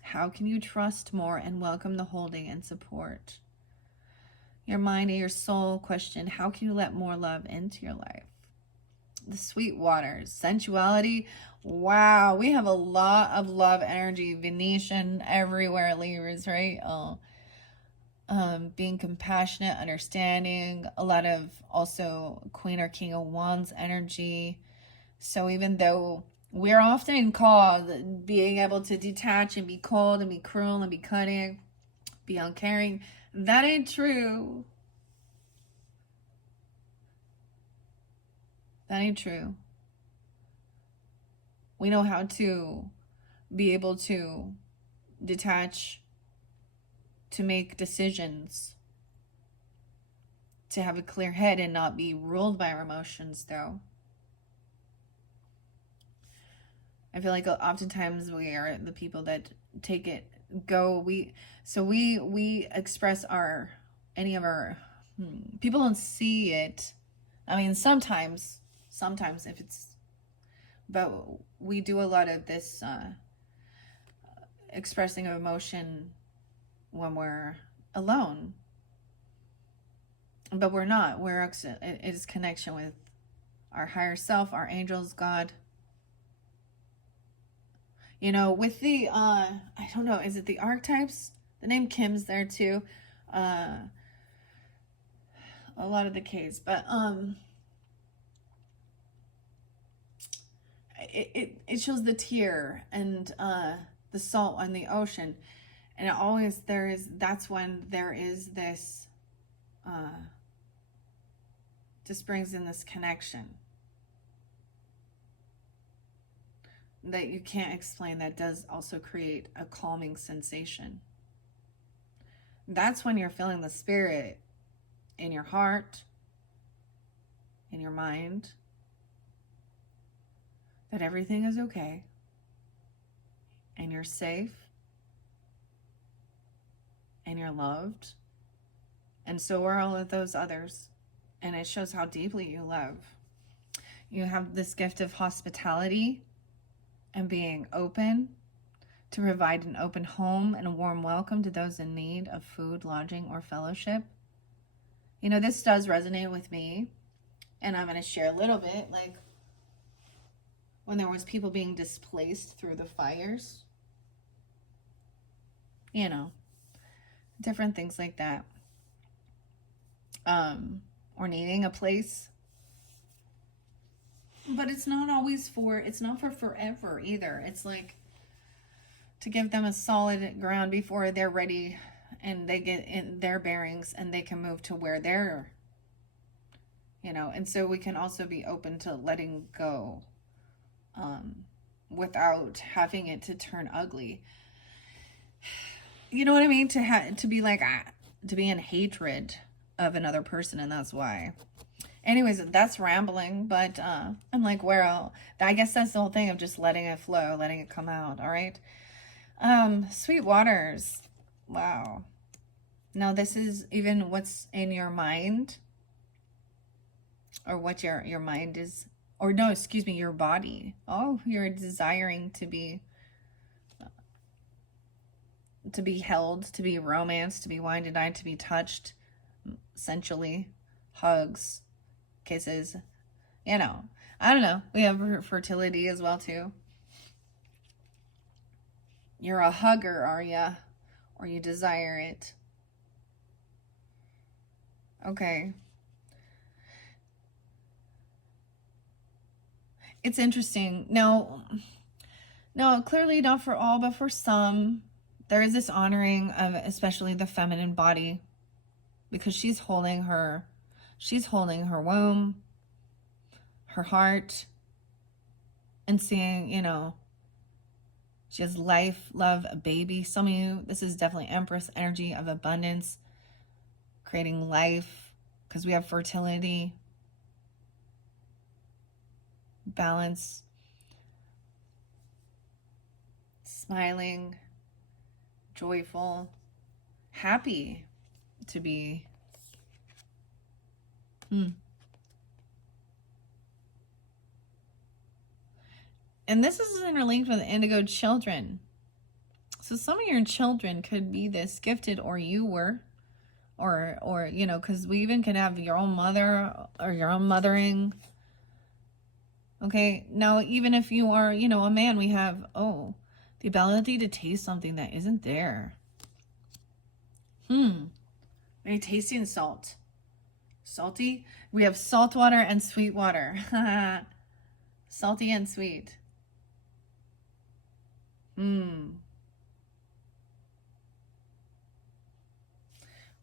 How can you trust more and welcome the holding and support? Your mind and your soul question, how can you let more love into your life? The sweet waters, sensuality. Wow, we have a lot of love energy, Venetian everywhere, Libras, right? Being compassionate, understanding, a lot of also Queen or King of Wands energy. So even though we're often called being able to detach and be cold and be cruel and be cutting, be uncaring, that ain't true. That ain't true. We know how to be able to detach, to make decisions, to have a clear head and not be ruled by our emotions, though. I feel like oftentimes we are the people that take it, go, we express any of our, people don't see it. I mean, sometimes if it's, but we do a lot of this expressing of emotion when we're alone, but we're not. It is connection with our higher self, our angels, God. You know, with the I don't know, is it the archetypes? The name Kim's there too. A lot of the case, but it shows the tear and the salt on the ocean. And that's when there is this, just brings in this connection that you can't explain, that does also create a calming sensation. That's when you're feeling the spirit in your heart, in your mind, that everything is okay and you're safe and you're loved, and so are all of those others. And it shows how deeply you love. You have this gift of hospitality and being open to provide an open home and a warm welcome to those in need of food, lodging, or fellowship. You know, this does resonate with me, and I'm going to share a little bit, like when there was people being displaced through the fires, you know, different things like that. Or needing a place. But it's not for forever either. It's like to give them a solid ground before they're ready and they get in their bearings and they can move to where they're, you know. And so we can also be open to letting go, without having it to turn ugly. You know what I mean? To be like, to be in hatred of another person, and that's why. Anyways, that's rambling, but I'm like, I guess that's the whole thing of just letting it flow, letting it come out. All right. Sweet waters. Wow. Now this is even what's in your mind, or what your mind is, or no, excuse me, your body. Oh, you're desiring to be held, to be romanced, to be wined and dined, to be touched, sensually, hugs, kisses, you know. I don't know. We have fertility as well too. You're a hugger, are ya? Or you desire it? Okay. It's interesting. No, clearly not for all, but for some, there is this honoring of especially the feminine body, because she's holding her womb, her heart, and seeing, you know, she has life, love, a baby. Some of you, this is definitely Empress energy of abundance, creating life, because we have fertility, balance, smiling, joyful, happy to be. And this is interlinked with indigo children. So some of your children could be this gifted, or you were, or you know, because we even can have your own mother or your own mothering. Okay, now even if you are, you know, a man, we have, the ability to taste something that isn't there. Maybe tasting salt. Salty. We have salt water and sweet water. Salty and sweet.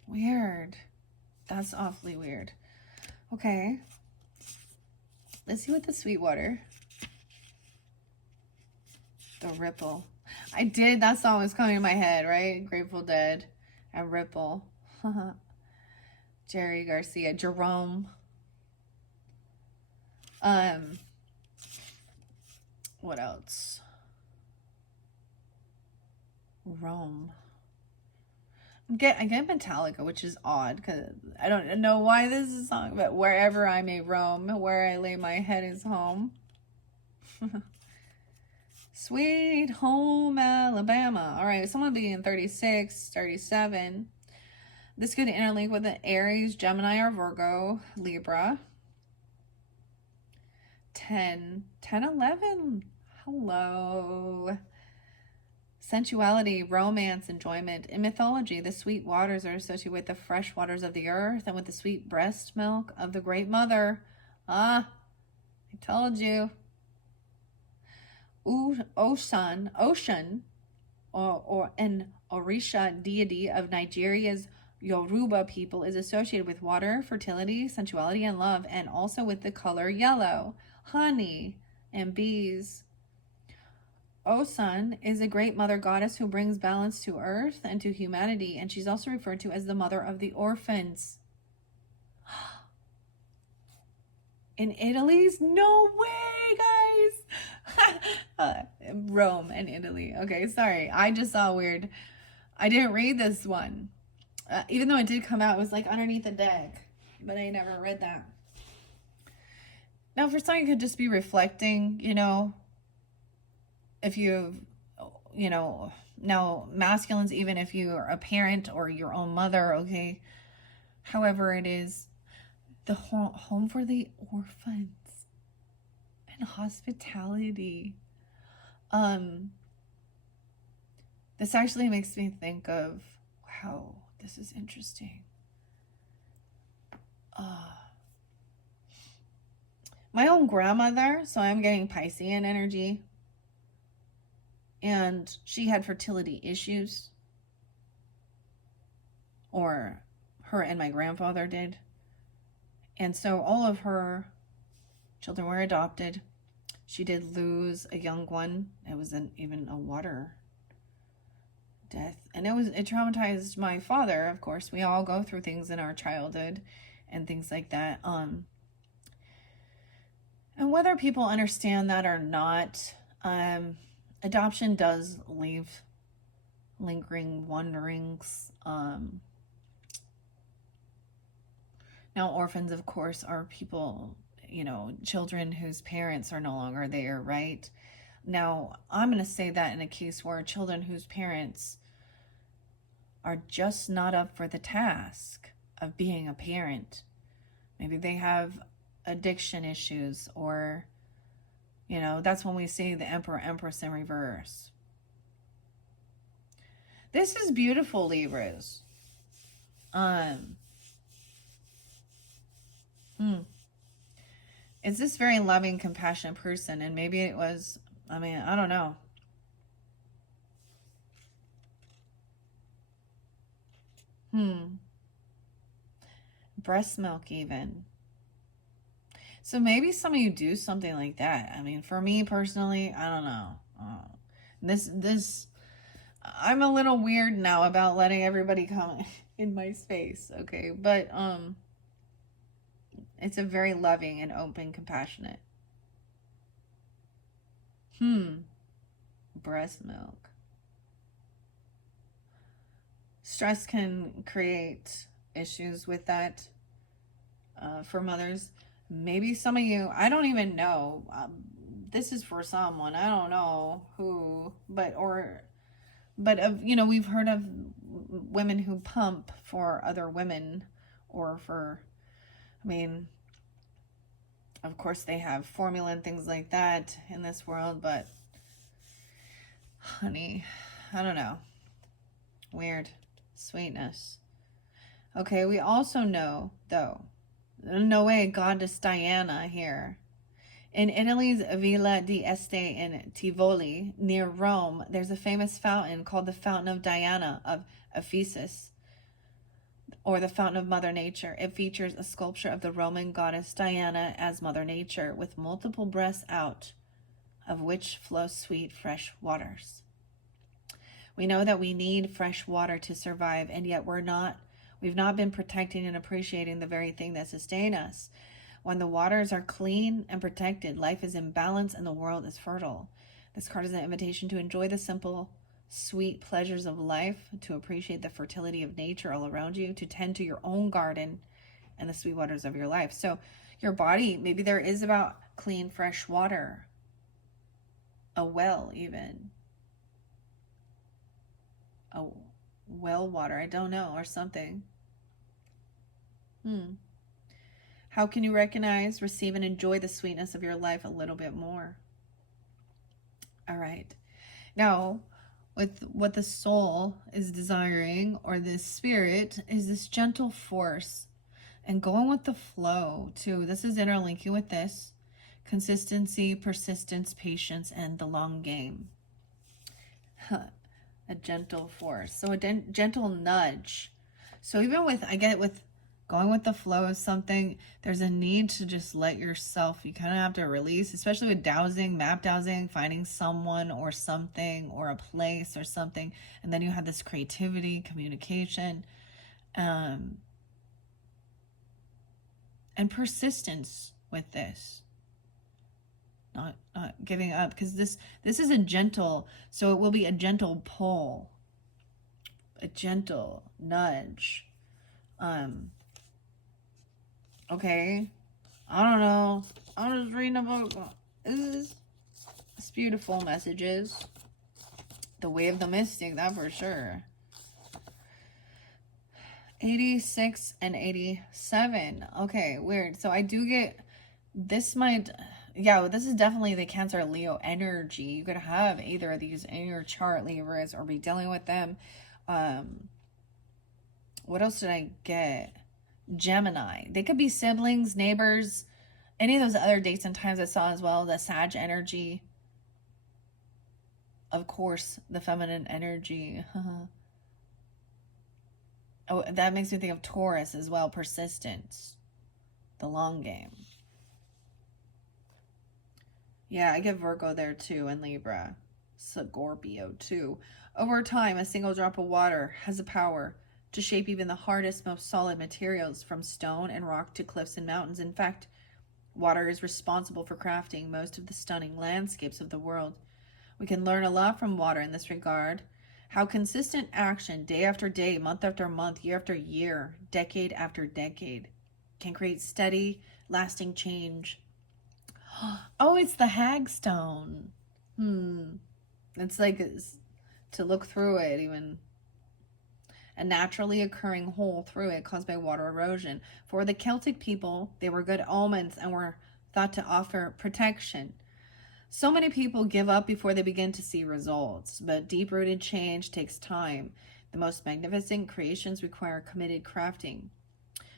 Weird. That's awfully weird. Okay. Let's see what the sweet water. The ripple. That song was coming to my head, right? Grateful Dead and Ripple. Jerry Garcia, Jerome. What else? Rome. I get Metallica, which is odd because I don't know why this is a song, but wherever I may roam, where I lay my head is home. Sweet home Alabama. All right, someone being 36, 37. This could interlink with an Aries, Gemini, or Virgo, Libra. 10, 11. Hello. Sensuality, romance, enjoyment. In mythology, the sweet waters are associated with the fresh waters of the earth and with the sweet breast milk of the Great Mother. I told you. Ocean or an Orisha deity of Nigeria's Yoruba people, is associated with water, fertility, sensuality, and love, and also with the color yellow, honey, and bees. Osun is a great mother goddess who brings balance to earth and to humanity, and she's also referred to as the mother of the orphans. In Italy's? No way, guys! Rome and Italy. Okay, sorry. I just saw weird. I didn't read this one. Even though it did come out, it was like underneath the deck. But I never read that. Now, for some, you could just be reflecting, if you've, now masculines, even if you are a parent or your own mother, okay, however it is, the home for the orphans and hospitality. This actually makes me think of, wow, this is interesting. My own grandmother, so I'm getting Piscean energy, and she had fertility issues, or her and my grandfather did. And so all of her children were adopted. She did lose a young one. It was even a water death. And it traumatized my father, of course. We all go through things in our childhood and things like that. And whether people understand that or not, adoption does leave lingering wonderings. Now, orphans, of course, are people, children whose parents are no longer there, right? Now, I'm going to say that in a case where children whose parents are just not up for the task of being a parent. Maybe they have addiction issues, or, that's when we see the Emperor, Empress in reverse. This is beautiful, Libras. It's this very loving, compassionate person, and maybe it was, I don't know. Breast milk, even. So maybe some of you do something like that. For me personally, I don't know. This, I'm a little weird now about letting everybody come in my space, okay? But, it's a very loving and open, compassionate. Breast milk. Stress can create issues with that for mothers. Maybe some of you, I don't even know. This is for someone. I don't know who, but we've heard of women who pump for other women, or for, of course they have formula and things like that in this world, but honey, I don't know. Weird. Sweetness. Okay, we also know, though, no way, goddess Diana here. In Italy's Villa di Este in Tivoli, near Rome, there's a famous fountain called the Fountain of Diana of Ephesus, or the Fountain of Mother Nature. It features a sculpture of the Roman goddess Diana as Mother Nature, with multiple breasts out of which flow sweet, fresh waters. We know that we need fresh water to survive, and yet we've not been protecting and appreciating the very thing that sustains us. When the waters are clean and protected, life is in balance and the world is fertile. This card is an invitation to enjoy the simple, sweet pleasures of life, to appreciate the fertility of nature all around you, to tend to your own garden and the sweet waters of your life. So your body, maybe there is about clean, fresh water, a well even. A well water, I don't know, or something. How can you recognize, receive, and enjoy the sweetness of your life a little bit more? All right. Now, with what the soul is desiring, or this spirit, is this gentle force and going with the flow too. This is interlinking with this. Consistency, persistence, patience, and the long game. A gentle force. So a gentle nudge. So even with, I get with going with the flow of something, there's a need to just let yourself, you kind of have to release, especially with dowsing, map dowsing, finding someone or something or a place or something. And then you have this creativity, communication, and persistence with this. Not giving up, because this is a gentle, so it will be a gentle pull, a gentle nudge. Okay, I don't know, I'm just reading about it's beautiful messages. The way of the mystic, that for sure. 86 and 87. Okay, weird. So I do get, this might, yeah, this is definitely the Cancer Leo energy. You could have either of these in your chart, Libras, or be dealing with them. What else did I get? Gemini. They could be siblings, neighbors, any of those other dates and times I saw as well. The Sag energy. Of course, the feminine energy. Oh, that makes me think of Taurus as well. Persistence. The long game. Yeah, I get Virgo there too, and Libra. Scorpio too. Over time, a single drop of water has the power to shape even the hardest, most solid materials, from stone and rock to cliffs and mountains. In fact, water is responsible for crafting most of the stunning landscapes of the world. We can learn a lot from water in this regard. How consistent action, day after day, month after month, year after year, decade after decade, can create steady, lasting change. Oh, it's the hagstone. It's like to look through it, even a naturally occurring hole through it caused by water erosion. For the Celtic people, they were good omens and were thought to offer protection. So many people give up before they begin to see results, but deep-rooted change takes time. The most magnificent creations require committed crafting.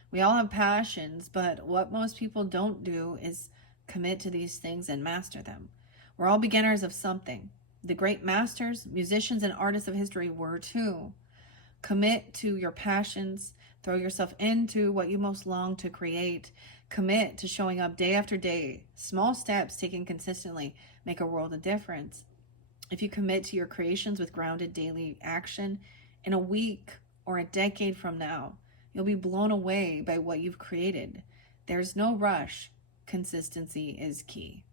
We all have passions, but what most people don't do is commit to these things and master them. We're all beginners of something. The great masters, musicians, and artists of history were too. Commit to your passions. Throw yourself into what you most long to create. Commit to showing up day after day. Small steps taken consistently make a world of difference. If you commit to your creations with grounded daily action, in a week or a decade from now, you'll be blown away by what you've created. There's no rush. Consistency is key.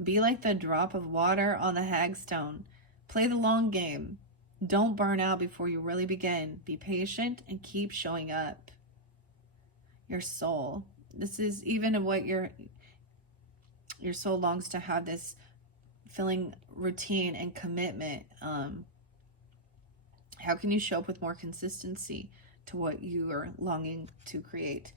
Be like the drop of water on the hagstone. Play the long game. Don't burn out before you really begin. Be patient and keep showing up. Your soul. This is even what your soul longs to have, this filling routine and commitment. How can you show up with more consistency to what you are longing to create?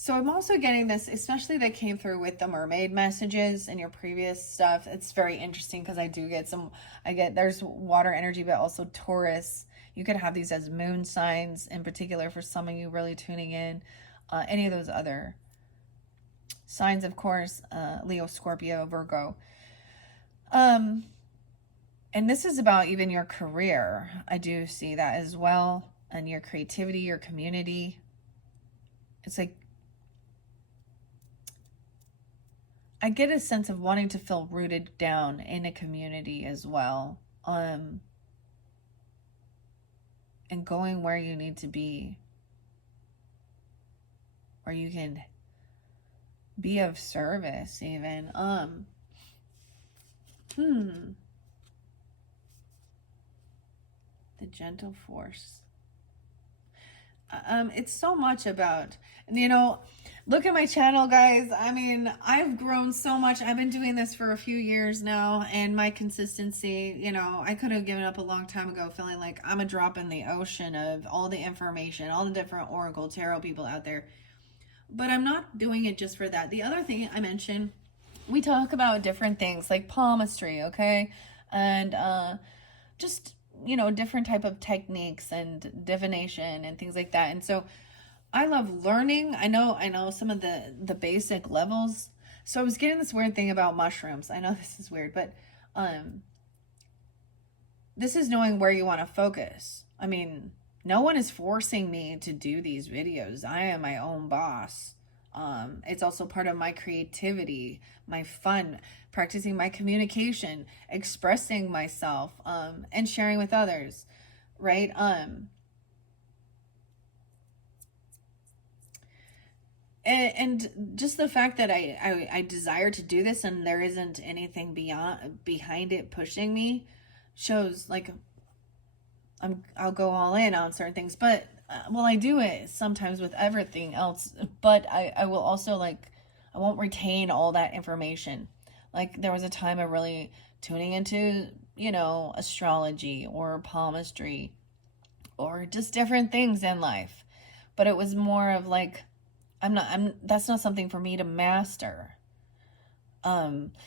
So I'm also getting this, especially that came through with the mermaid messages and your previous stuff. It's very interesting because I do get there's water energy, but also Taurus. You could have these as moon signs in particular for some of you really tuning in. Any of those other signs, of course, Leo, Scorpio, Virgo. And this is about even your career. I do see that as well. And your creativity, your community. It's like, I get a sense of wanting to feel rooted down in a community as well. And going where you need to be. Where you can be of service even. The gentle force. It's so much about, look at my channel, guys. I mean, I've grown so much. I've been doing this for a few years now, and my consistency, I could have given up a long time ago, feeling like I'm a drop in the ocean of all the information, all the different oracle tarot people out there. But I'm not doing it just for that. The other thing I mentioned, we talk about different things like palmistry, okay? And just different type of techniques and divination and things like that. And so I love learning. I know some of the basic levels. So I was getting this weird thing about mushrooms. I know this is weird, but this is knowing where you want to focus. I mean, no one is forcing me to do these videos. I am my own boss. It's also part of my creativity, my fun, practicing my communication, expressing myself, and sharing with others, right? And just the fact that I desire to do this and there isn't anything behind it pushing me shows like I'll go all in on certain things, but well, I do it sometimes with everything else, but I will also like, I won't retain all that information. Like there was a time of really tuning into, you know, astrology or palmistry or just different things in life. But it was more of like, that's not something for me to master.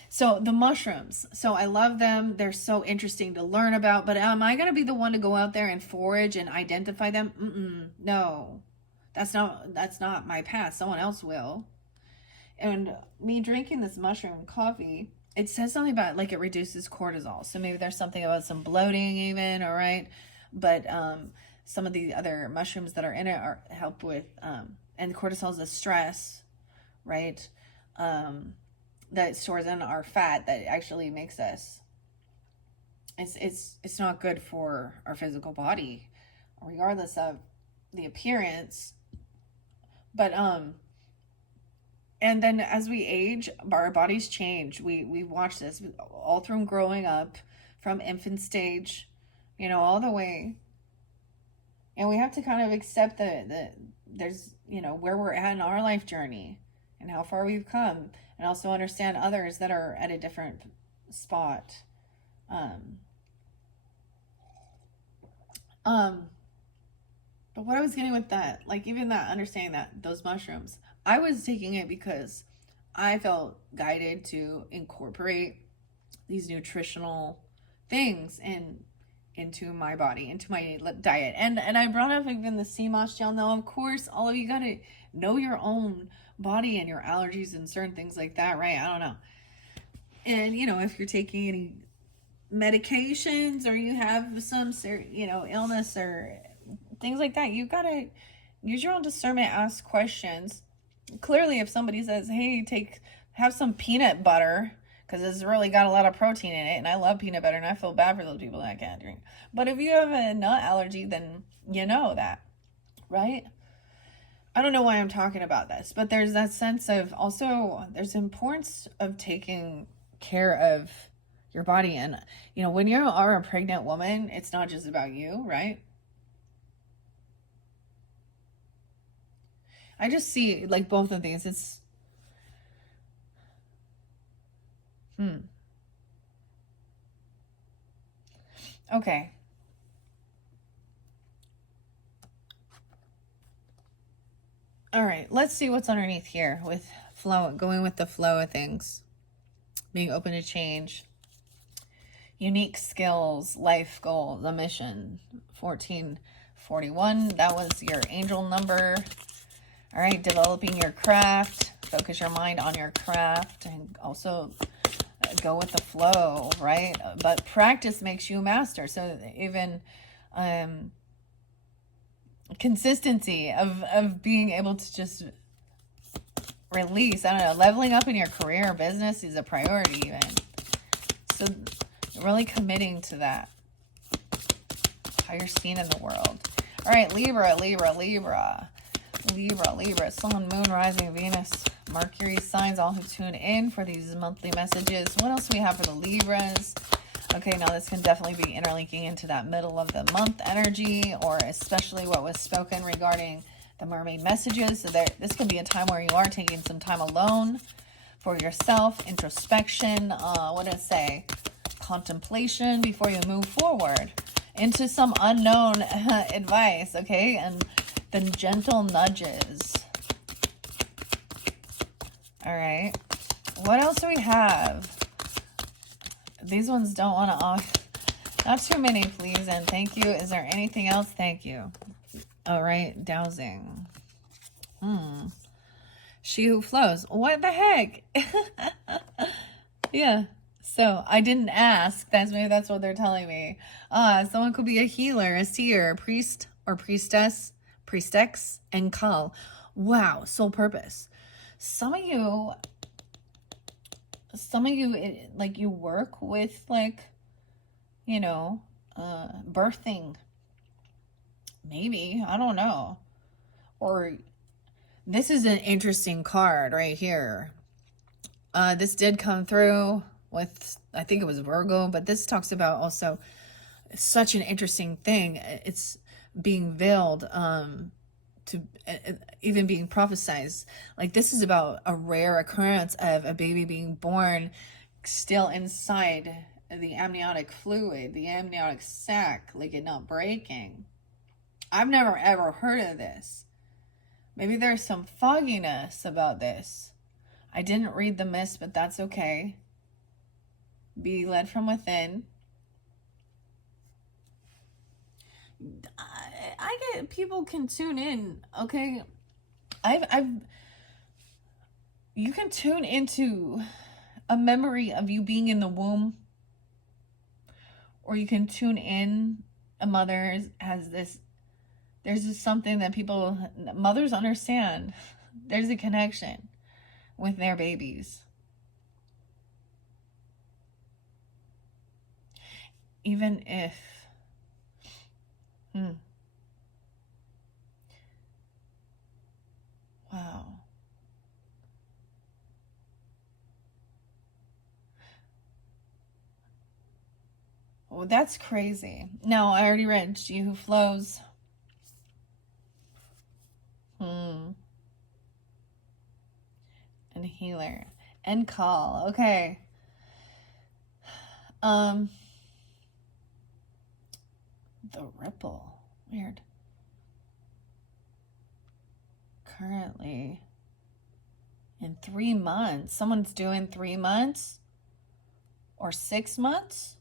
So the mushrooms, so I love them. They're so interesting to learn about, but am I going to be the one to go out there and forage and identify them? No, that's not my path. Someone else will. And me drinking this mushroom coffee, it says something about like it reduces cortisol. So maybe there's something about some bloating even, all right. But, some of the other mushrooms that are in it help with, and cortisol is a stress, right? That stores in our fat that actually makes us, it's not good for our physical body regardless of the appearance. But and then as we age, our bodies change. We watch this all through growing up, from infant stage, you know, all the way. And we have to kind of accept that there's, you know, where we're at in our life journey and how far we've come, and also understand others that are at a different spot. But what I was getting with that, like even that, understanding that those mushrooms, I was taking it because I felt guided to incorporate these nutritional things into my body, into my diet. And I brought up even the sea moss gel. Now, of course, all of you got to know your own body and your allergies and certain things like that, right? I don't know. And, you know, if you're taking any medications or you have some, you know, illness or things like that, you got to use your own discernment, ask questions. Clearly, if somebody says, hey, have some peanut butter, because it's really got a lot of protein in it, and I love peanut butter, and I feel bad for those people that can't drink. But if you have a nut allergy, then you know that, right? I don't know why I'm talking about this, but there's that sense of also, there's importance of taking care of your body. And, you know, when you are a pregnant woman, it's not just about you, right? I just see like both of these. It's, okay. All right, let's see what's underneath here with flow, going with the flow of things, being open to change, unique skills, life goals, a mission. 1441, that was your angel number. All right, developing your craft, focus your mind on your craft, and also go with the flow, right? But practice makes you a master. So even consistency of being able to just release, I don't know, leveling up in your career or business is a priority even. So really committing to that, how you're seen in the world. All right, Libra, Sun, Moon, Rising, Venus, Mercury signs, all who tune in for these monthly messages. What else do we have for the Libras? Okay, now this can definitely be interlinking into that middle of the month energy, or especially what was spoken regarding the mermaid messages. So this can be a time where you are taking some time alone for yourself, introspection, what did it say? Contemplation before you move forward into some unknown advice, okay? And the gentle nudges. All right. What else do we have? These ones don't want to off. Not too many, please, and thank you. Is there anything else? Thank you. All right, dowsing. She who flows. What the heck? Yeah, So I didn't ask. That's what they're telling me. Someone could be a healer, a seer, a priest or priestess, and call. Wow, soul purpose. Some of you, like you work with like, birthing. Maybe, I don't know. Or this is an interesting card right here. This did come through with, I think it was Virgo, but this talks about also such an interesting thing. It's being veiled, to even being prophesized. Like this is about a rare occurrence of a baby being born still inside the amniotic fluid, the amniotic sac, like it not breaking. I've never ever heard of this. Maybe there's some fogginess about this. I didn't read the mist, but that's okay. Be led from within. I get people can tune in, okay? You can tune into a memory of you being in the womb, or you can tune in. A mother has this. There's just something that mothers understand. There's a connection with their babies. Even if, wow. Oh, that's crazy. No, I already read She Who Flows. And healer. And call. Okay. The ripple. Weird. Currently in 3 months. Someone's doing 3 months or 6 months.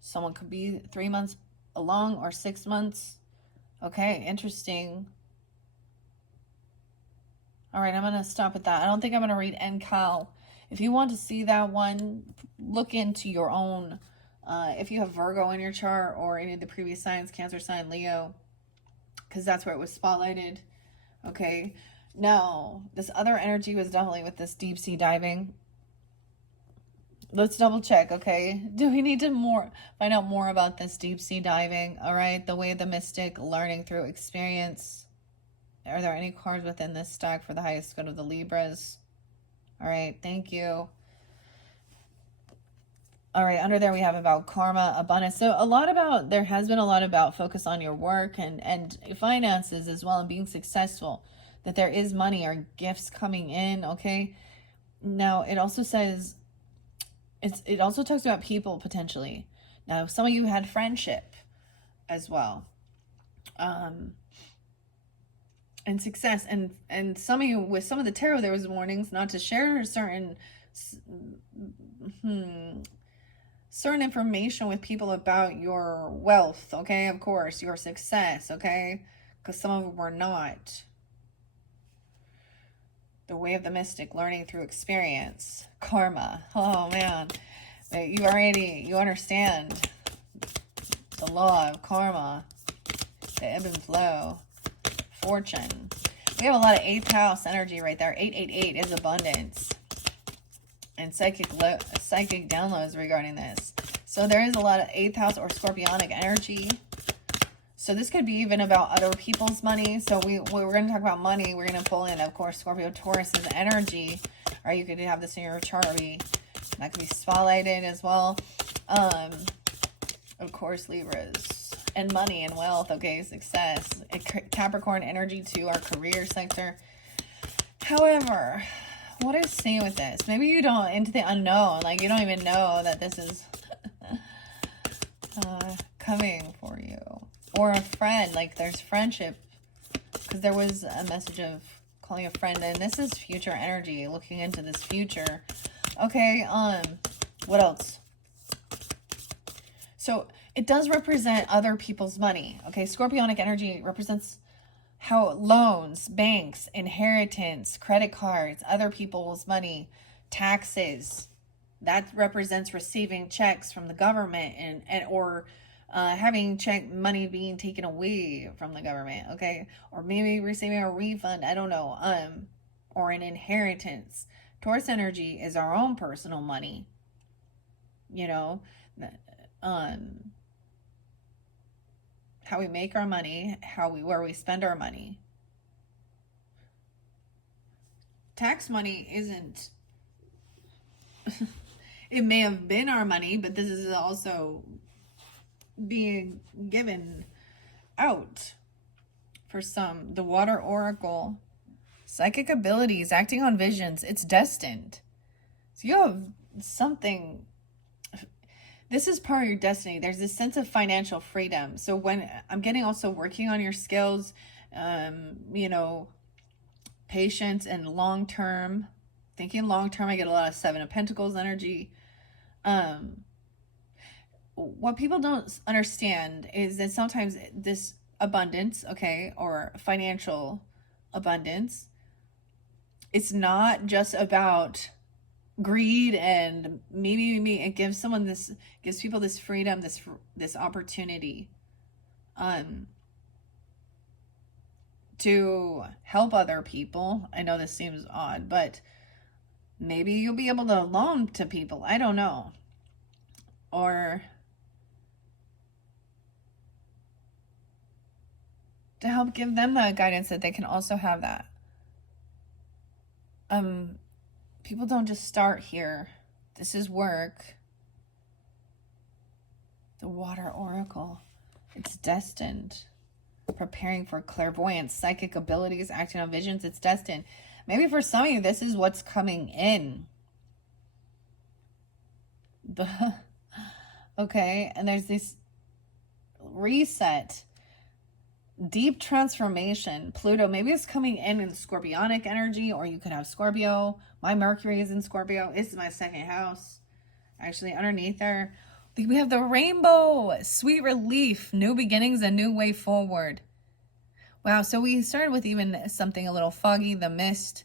Someone could be 3 months along or 6 months. Okay, interesting. All right, I'm going to stop at that. I don't think I'm going to read Encal. If you want to see that one, look into your own. If you have Virgo in your chart or any of the previous signs, Cancer sign, Leo, because that's where it was spotlighted. Okay. Now, this other energy was definitely with this deep sea diving. Let's double check, okay? Do we need to find out more about this deep sea diving? All right, the way of the mystic, learning through experience. Are there any cards within this stack for the highest good of the Libras? All right, thank you. All right, under there we have about karma, abundance. So there has been a lot about focus on your work and finances as well, and being successful, that there is money or gifts coming in, okay? Now, it also says, it also talks about people potentially. Now, some of you had friendship as well. And success. And some of you, with some of the tarot, there was warnings not to share certain information with people about your wealth, okay? Of course, your success, okay? Because some of them were not. The way of the mystic, learning through experience. Karma. Oh, man. You understand the law of karma. The ebb and flow. Fortune. We have a lot of 8th house energy right there. 888 is abundance. And psychic downloads regarding this. So there is a lot of 8th house or scorpionic energy. So this could be even about other people's money. So we're going to talk about money. We're going to pull in, of course, Scorpio Taurus's energy. Or you could have this in your chart. That could be spotlighted as well. Of course, Libras. And money and wealth. Okay, success. Capricorn energy to our career sector. However, what is saying with this? Maybe you don't, into the unknown. Like, you don't even know that this is coming for you. Or a friend, like there's friendship. Because there was a message of calling a friend in. This is future energy, looking into this future. Okay, what else? So it does represent other people's money. Okay, scorpionic energy represents how loans, banks, inheritance, credit cards, other people's money, taxes, that represents receiving checks from the government and or having check money being taken away from the government, okay? Or maybe receiving a refund, I don't know, or an inheritance. Taurus energy is our own personal money, you know, how we make our money, where we spend our money. Tax money isn't it may have been our money, but this is also being given out for some. The water oracle, psychic abilities, acting on visions, it's destined. So you have something, this is part of your destiny. There's this sense of financial freedom. So when I'm getting also working on your skills, you know, patience and long-term, thinking long-term, I get a lot of Seven of Pentacles energy. What people don't understand is that sometimes this abundance, okay, or financial abundance, it's not just about greed and me. It gives people this freedom, this opportunity to help other people. I know this seems odd, but maybe you'll be able to loan to people, I don't know, or to help give them the guidance that they can also have that. People don't just start here. This is work. The water oracle, it's destined. Preparing for clairvoyance, psychic abilities, acting on visions, it's destined. Maybe for some of you, this is what's coming in. Okay, and there's this reset, deep transformation. Pluto, maybe it's coming in scorpionic energy, or you could have Scorpio. My Mercury is in Scorpio. This is my second house. Actually, underneath there, we have the rainbow, sweet relief, new beginnings, a new way forward. Wow, so we started with even something a little foggy, the mist.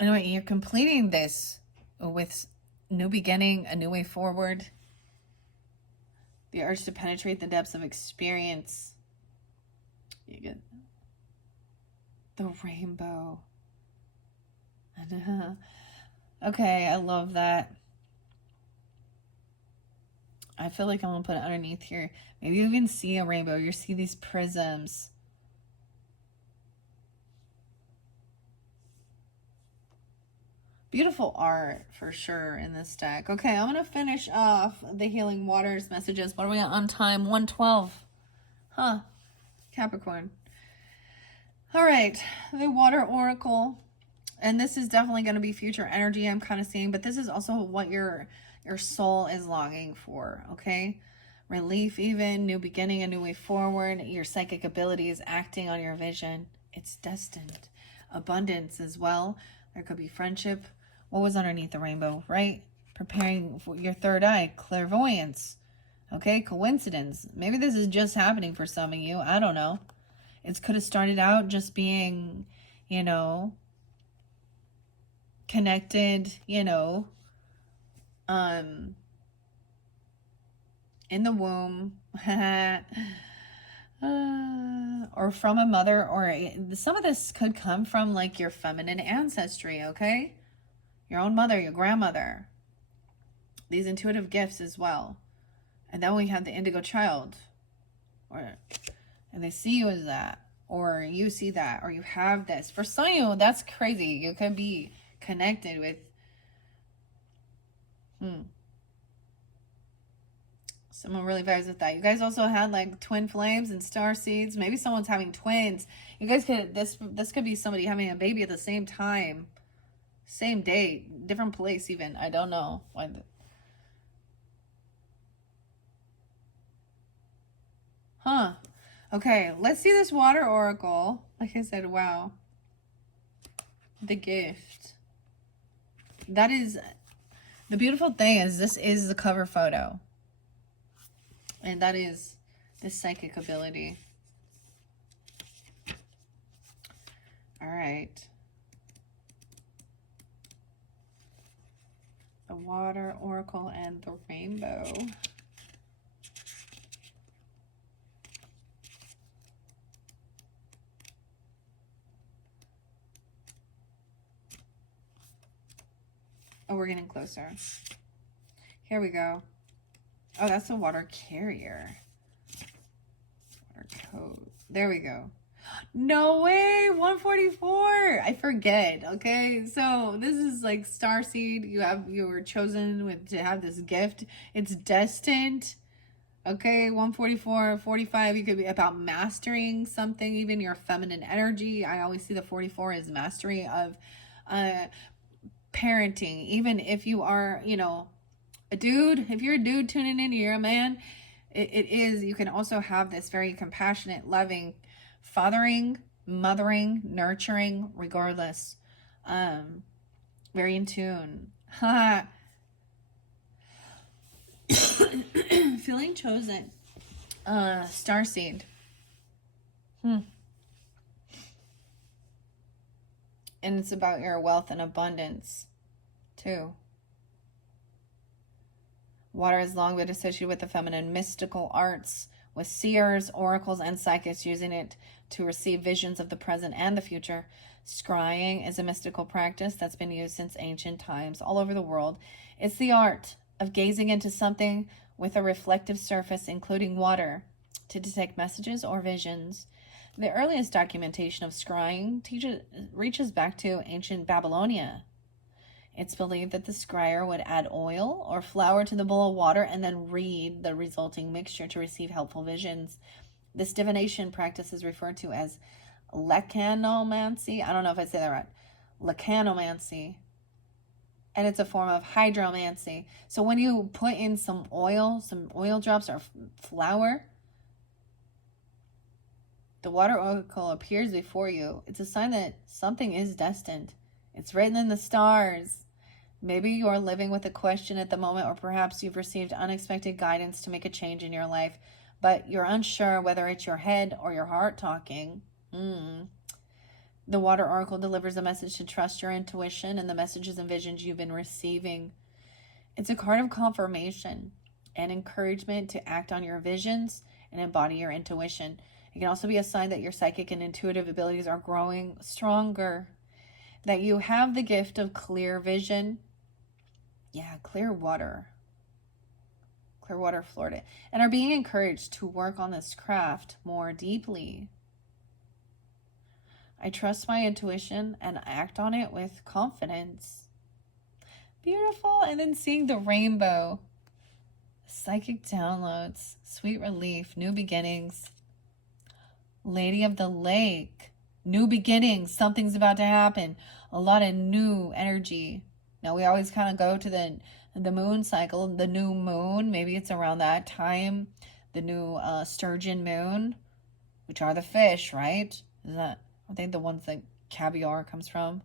Anyway, you're completing this with new beginning, a new way forward. The urge to penetrate the depths of experience. You get the rainbow. Okay, I love that. I feel like I'm going to put it underneath here. Maybe you can see a rainbow. You see these prisms. Beautiful art for sure in this deck. Okay, I'm going to finish off the Healing Waters messages. What are we on time? 112. Huh. Capricorn. All right. The Water Oracle. And this is definitely going to be future energy I'm kind of seeing. But this is also what your soul is longing for. Okay. Relief even. New beginning. A new way forward. Your psychic abilities. Acting on your vision. It's destined. Abundance as well. There could be friendship. What was underneath the rainbow, right? Preparing for your third eye, clairvoyance. Okay, coincidence. Maybe this is just happening for some of you. I don't know. It could have started out just being, you know, connected, you know, in the womb. Or from a mother, or some of this could come from like your feminine ancestry, okay? Your own mother, your grandmother. These intuitive gifts as well. And then we have the indigo child. And they see you as that. Or you see that. Or you have this. For some of you, that's crazy. You could be connected with... Someone really vibes with that. You guys also had like twin flames and star seeds. Maybe someone's having twins. You guys could... This could be somebody having a baby at the same time. Same date, different place even. I don't know. Huh. Okay, let's see this water oracle. Like I said, wow. The gift. That is... The beautiful thing is this is the cover photo. And that is this psychic ability. All right. The water oracle and the rainbow. Oh, we're getting closer. Here we go. Oh, that's the water carrier. Water code. There we go. No way, 144. I forget. Okay, so this is like starseed. You were chosen to have this gift. It's destined. Okay, 144, 45. You could be about mastering something, even your feminine energy. I always see the 44 as mastery of parenting. Even if you are, you know, a dude. If you're a dude tuning in, you're a man. It is. You can also have this very compassionate, loving, fathering, mothering, nurturing, regardless. Very in tune. Feeling chosen. Starseed. And it's about your wealth and abundance, too. Water has long been associated with the feminine mystical arts, with seers, oracles, and psychics using it to receive visions of the present and the future. Scrying is a mystical practice that's been used since ancient times all over the world. It's the art of gazing into something with a reflective surface, including water, to detect messages or visions. The earliest documentation of scrying reaches back to ancient Babylonia. It's believed that the scryer would add oil or flour to the bowl of water and then read the resulting mixture to receive helpful visions. This divination practice is referred to as lecanomancy. I don't know if I say that right. Lecanomancy. And it's a form of hydromancy. So when you put in some oil drops or flour, the water oracle appears before you. It's a sign that something is destined. It's written in the stars. Maybe you're living with a question at the moment, or perhaps you've received unexpected guidance to make a change in your life, but you're unsure whether it's your head or your heart talking. The water oracle delivers a message to trust your intuition and the messages and visions you've been receiving. It's a card of confirmation and encouragement to act on your visions and embody your intuition. It can also be a sign that your psychic and intuitive abilities are growing stronger, that you have the gift of clear vision. Yeah, Clearwater, Florida, and are being encouraged to work on this craft more deeply. I trust my intuition and act on it with confidence. Beautiful. And then seeing the rainbow, psychic downloads, sweet relief, new beginnings. Lady of the Lake, new beginnings. Something's about to happen. A lot of new energy. Now, we always kind of go to the moon cycle, the new moon. Maybe it's around that time. The new sturgeon moon, which are the fish, right? I think the ones that caviar comes from.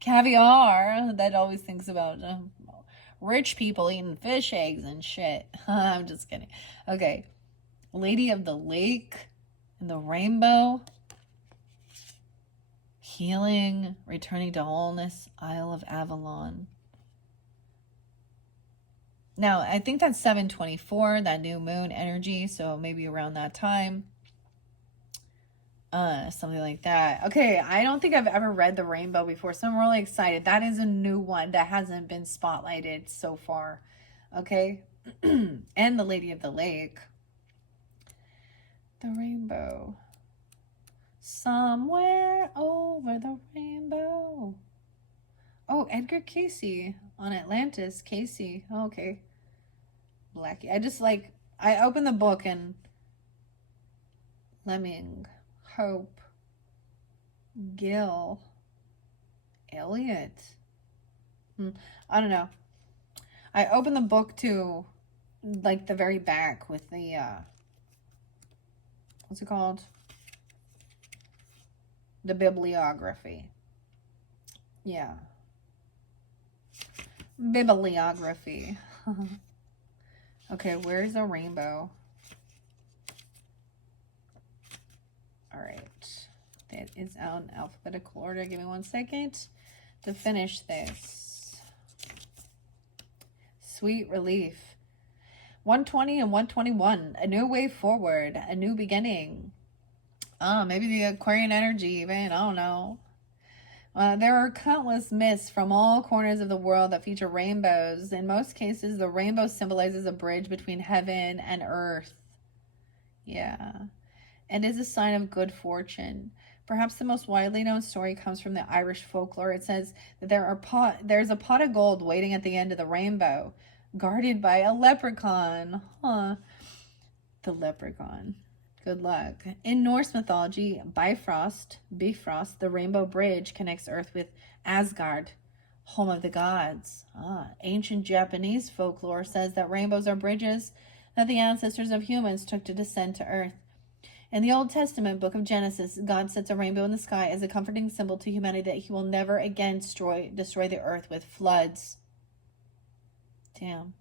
Caviar, that always thinks about rich people eating fish eggs and shit. I'm just kidding. Okay. Lady of the Lake and the rainbow. Healing, returning to wholeness, Isle of Avalon. Now, I think that's 7/24, that new moon energy, so maybe around that time. Something like that. Okay, I don't think I've ever read the rainbow before, so I'm really excited. That is a new one that hasn't been spotlighted so far. Okay, and the Lady of the Lake. The rainbow. Somewhere over the rainbow. Oh, Edgar Casey on Atlantis. Casey. Oh, okay. Blackie. I opened the book and Lemming, Hope, Gil, Elliot. I don't know. I opened the book to like the very back with the what's it called? The bibliography. Yeah. Bibliography. Okay, where's the rainbow? All right. It is out in alphabetical order. Give me 1 second to finish this. Sweet relief. 120 and 121. A new way forward. A new beginning. Maybe the Aquarian energy even. I don't know. There are countless myths from all corners of the world that feature rainbows. In most cases, the rainbow symbolizes a bridge between heaven and earth. Yeah. And is a sign of good fortune. Perhaps the most widely known story comes from the Irish folklore. It says that there's a pot of gold waiting at the end of the rainbow, guarded by a leprechaun. Huh. The leprechaun. Good luck. In Norse mythology, Bifrost, the rainbow bridge connects Earth with Asgard, home of the gods. Ancient Japanese folklore says that rainbows are bridges that the ancestors of humans took to descend to Earth. In the Old Testament book of Genesis, God sets a rainbow in the sky as a comforting symbol to humanity that he will never again destroy the earth with floods. Damn.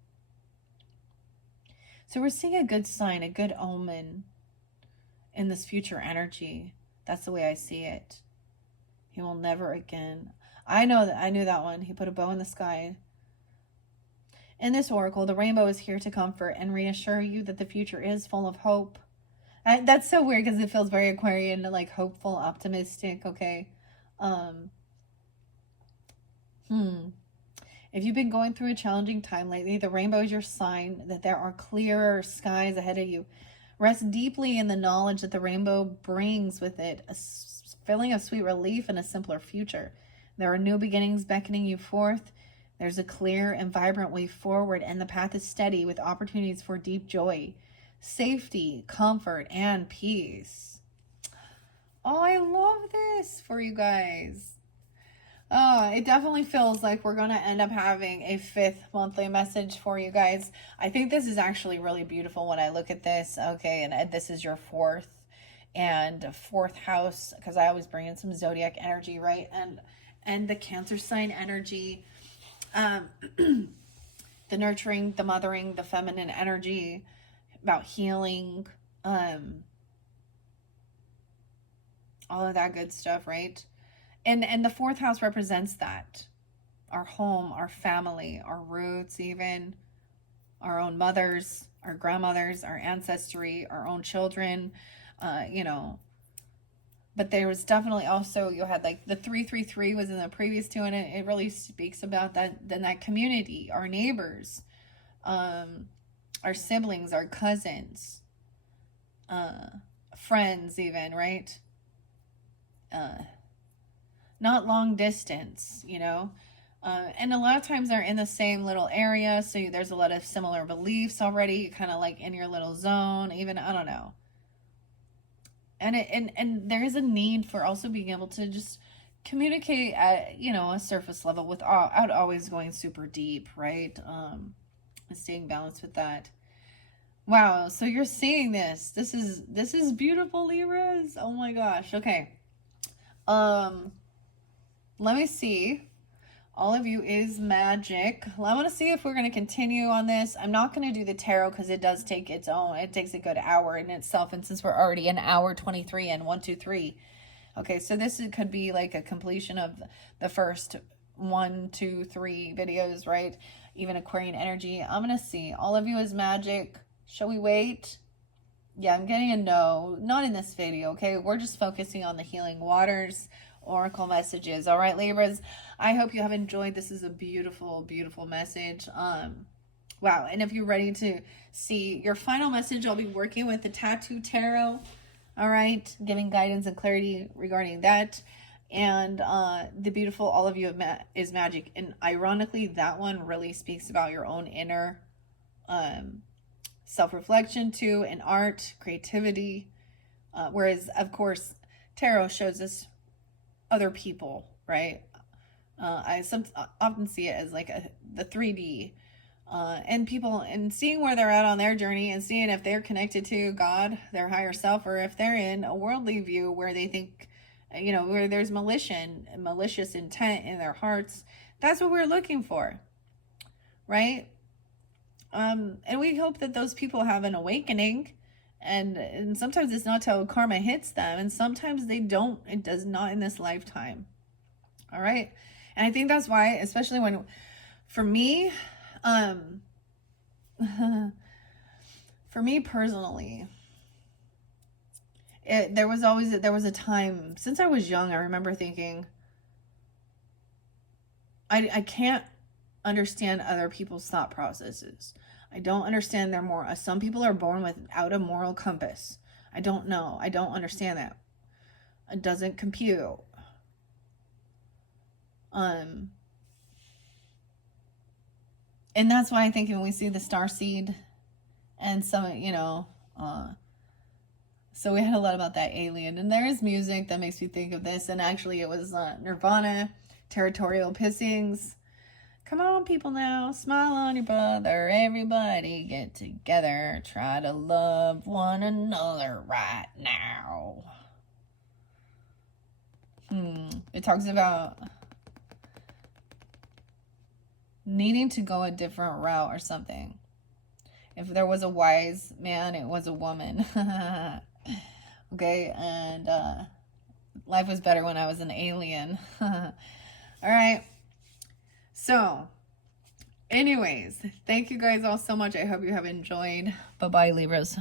So we're seeing a good sign, a good omen in this future energy. That's the way I see it. He will never again. I knew that one. He put a bow in the sky. In this oracle, the rainbow is here to comfort and reassure you that the future is full of hope. That's so weird because it feels very Aquarian, like hopeful, optimistic. Okay. If you've been going through a challenging time lately, the rainbow is your sign that there are clearer skies ahead of you. Rest deeply in the knowledge that the rainbow brings with it a feeling of sweet relief and a simpler future. There are new beginnings beckoning you forth. There's a clear and vibrant way forward, and the path is steady with opportunities for deep joy, safety, comfort, and peace. Oh, I love this for you guys. It definitely feels like we're going to end up having a 5th monthly message for you guys. I think this is actually really beautiful when I look at this. Okay, and this is your 4th and 4th house, because I always bring in some zodiac energy, right? And the Cancer sign energy, the nurturing, the mothering, the feminine energy, about healing, all of that good stuff, right? And the 4th house represents that. Our home, our family, our roots, even our own mothers, our grandmothers, our ancestry, our own children, But there was definitely also, you had like the 333 was in the previous 2, and it really speaks about that community, our neighbors, our siblings, our cousins, friends even, right? Not long distance, and a lot of times they're in the same little area, so there's a lot of similar beliefs already, kind of like in your little zone, even, I don't know. And there is a need for also being able to just communicate at, a surface level without always going super deep, right? And staying balanced with that. Wow, so you're seeing this. This is beautiful, Libras. Oh my gosh. Okay. Let me see. All of you is magic. I want to see if we're going to continue on this. I'm not going to do the tarot because it does take its own. It takes a good hour in itself. And since we're already an hour 23 and 1, 2, 3. Okay, so this could be like a completion of the first 1, 2, 3 videos, right? Even Aquarian energy. I'm going to see. All of you is magic. Shall we wait? Yeah, I'm getting a no. Not in this video, okay? We're just focusing on the healing waters, oracle messages. All right, Libras, I hope you have enjoyed. This is a beautiful, beautiful message. Wow. And if you're ready to see your final message, I'll be working with the Tattoo Tarot. All right, giving guidance and clarity regarding that. And the beautiful All of You is Magic. And ironically, that one really speaks about your own inner self-reflection too, and art, creativity. Whereas, of course, tarot shows us other people, right? I often see it as like the 3D, and people, and seeing where they're at on their journey, and seeing if they're connected to God, their higher self, or if they're in a worldly view where they think, where there's malicious intent in their hearts. That's what we're looking for, right? And we hope that those people have an awakening And sometimes it's not till karma hits them, and sometimes they don't. It does not in this lifetime. All right. And I think that's why, especially when, for me, for me personally, there was a time since I was young. I remember thinking, I can't understand other people's thought processes. I don't understand their moral. Some people are born without a moral compass. I don't know. I don't understand that. It doesn't compute. And that's why I think when we see the star seed and some, so we had a lot about that alien, and there is music that makes me think of this. And actually it was Nirvana, Territorial Pissings. Come on, people, now smile on your brother. Everybody get together. Try to love one another right now. It talks about needing to go a different route or something. If there was a wise man, it was a woman. Okay, and life was better when I was an alien. All right. So, anyways, thank you guys all so much. I hope you have enjoyed. Bye-bye, Libras.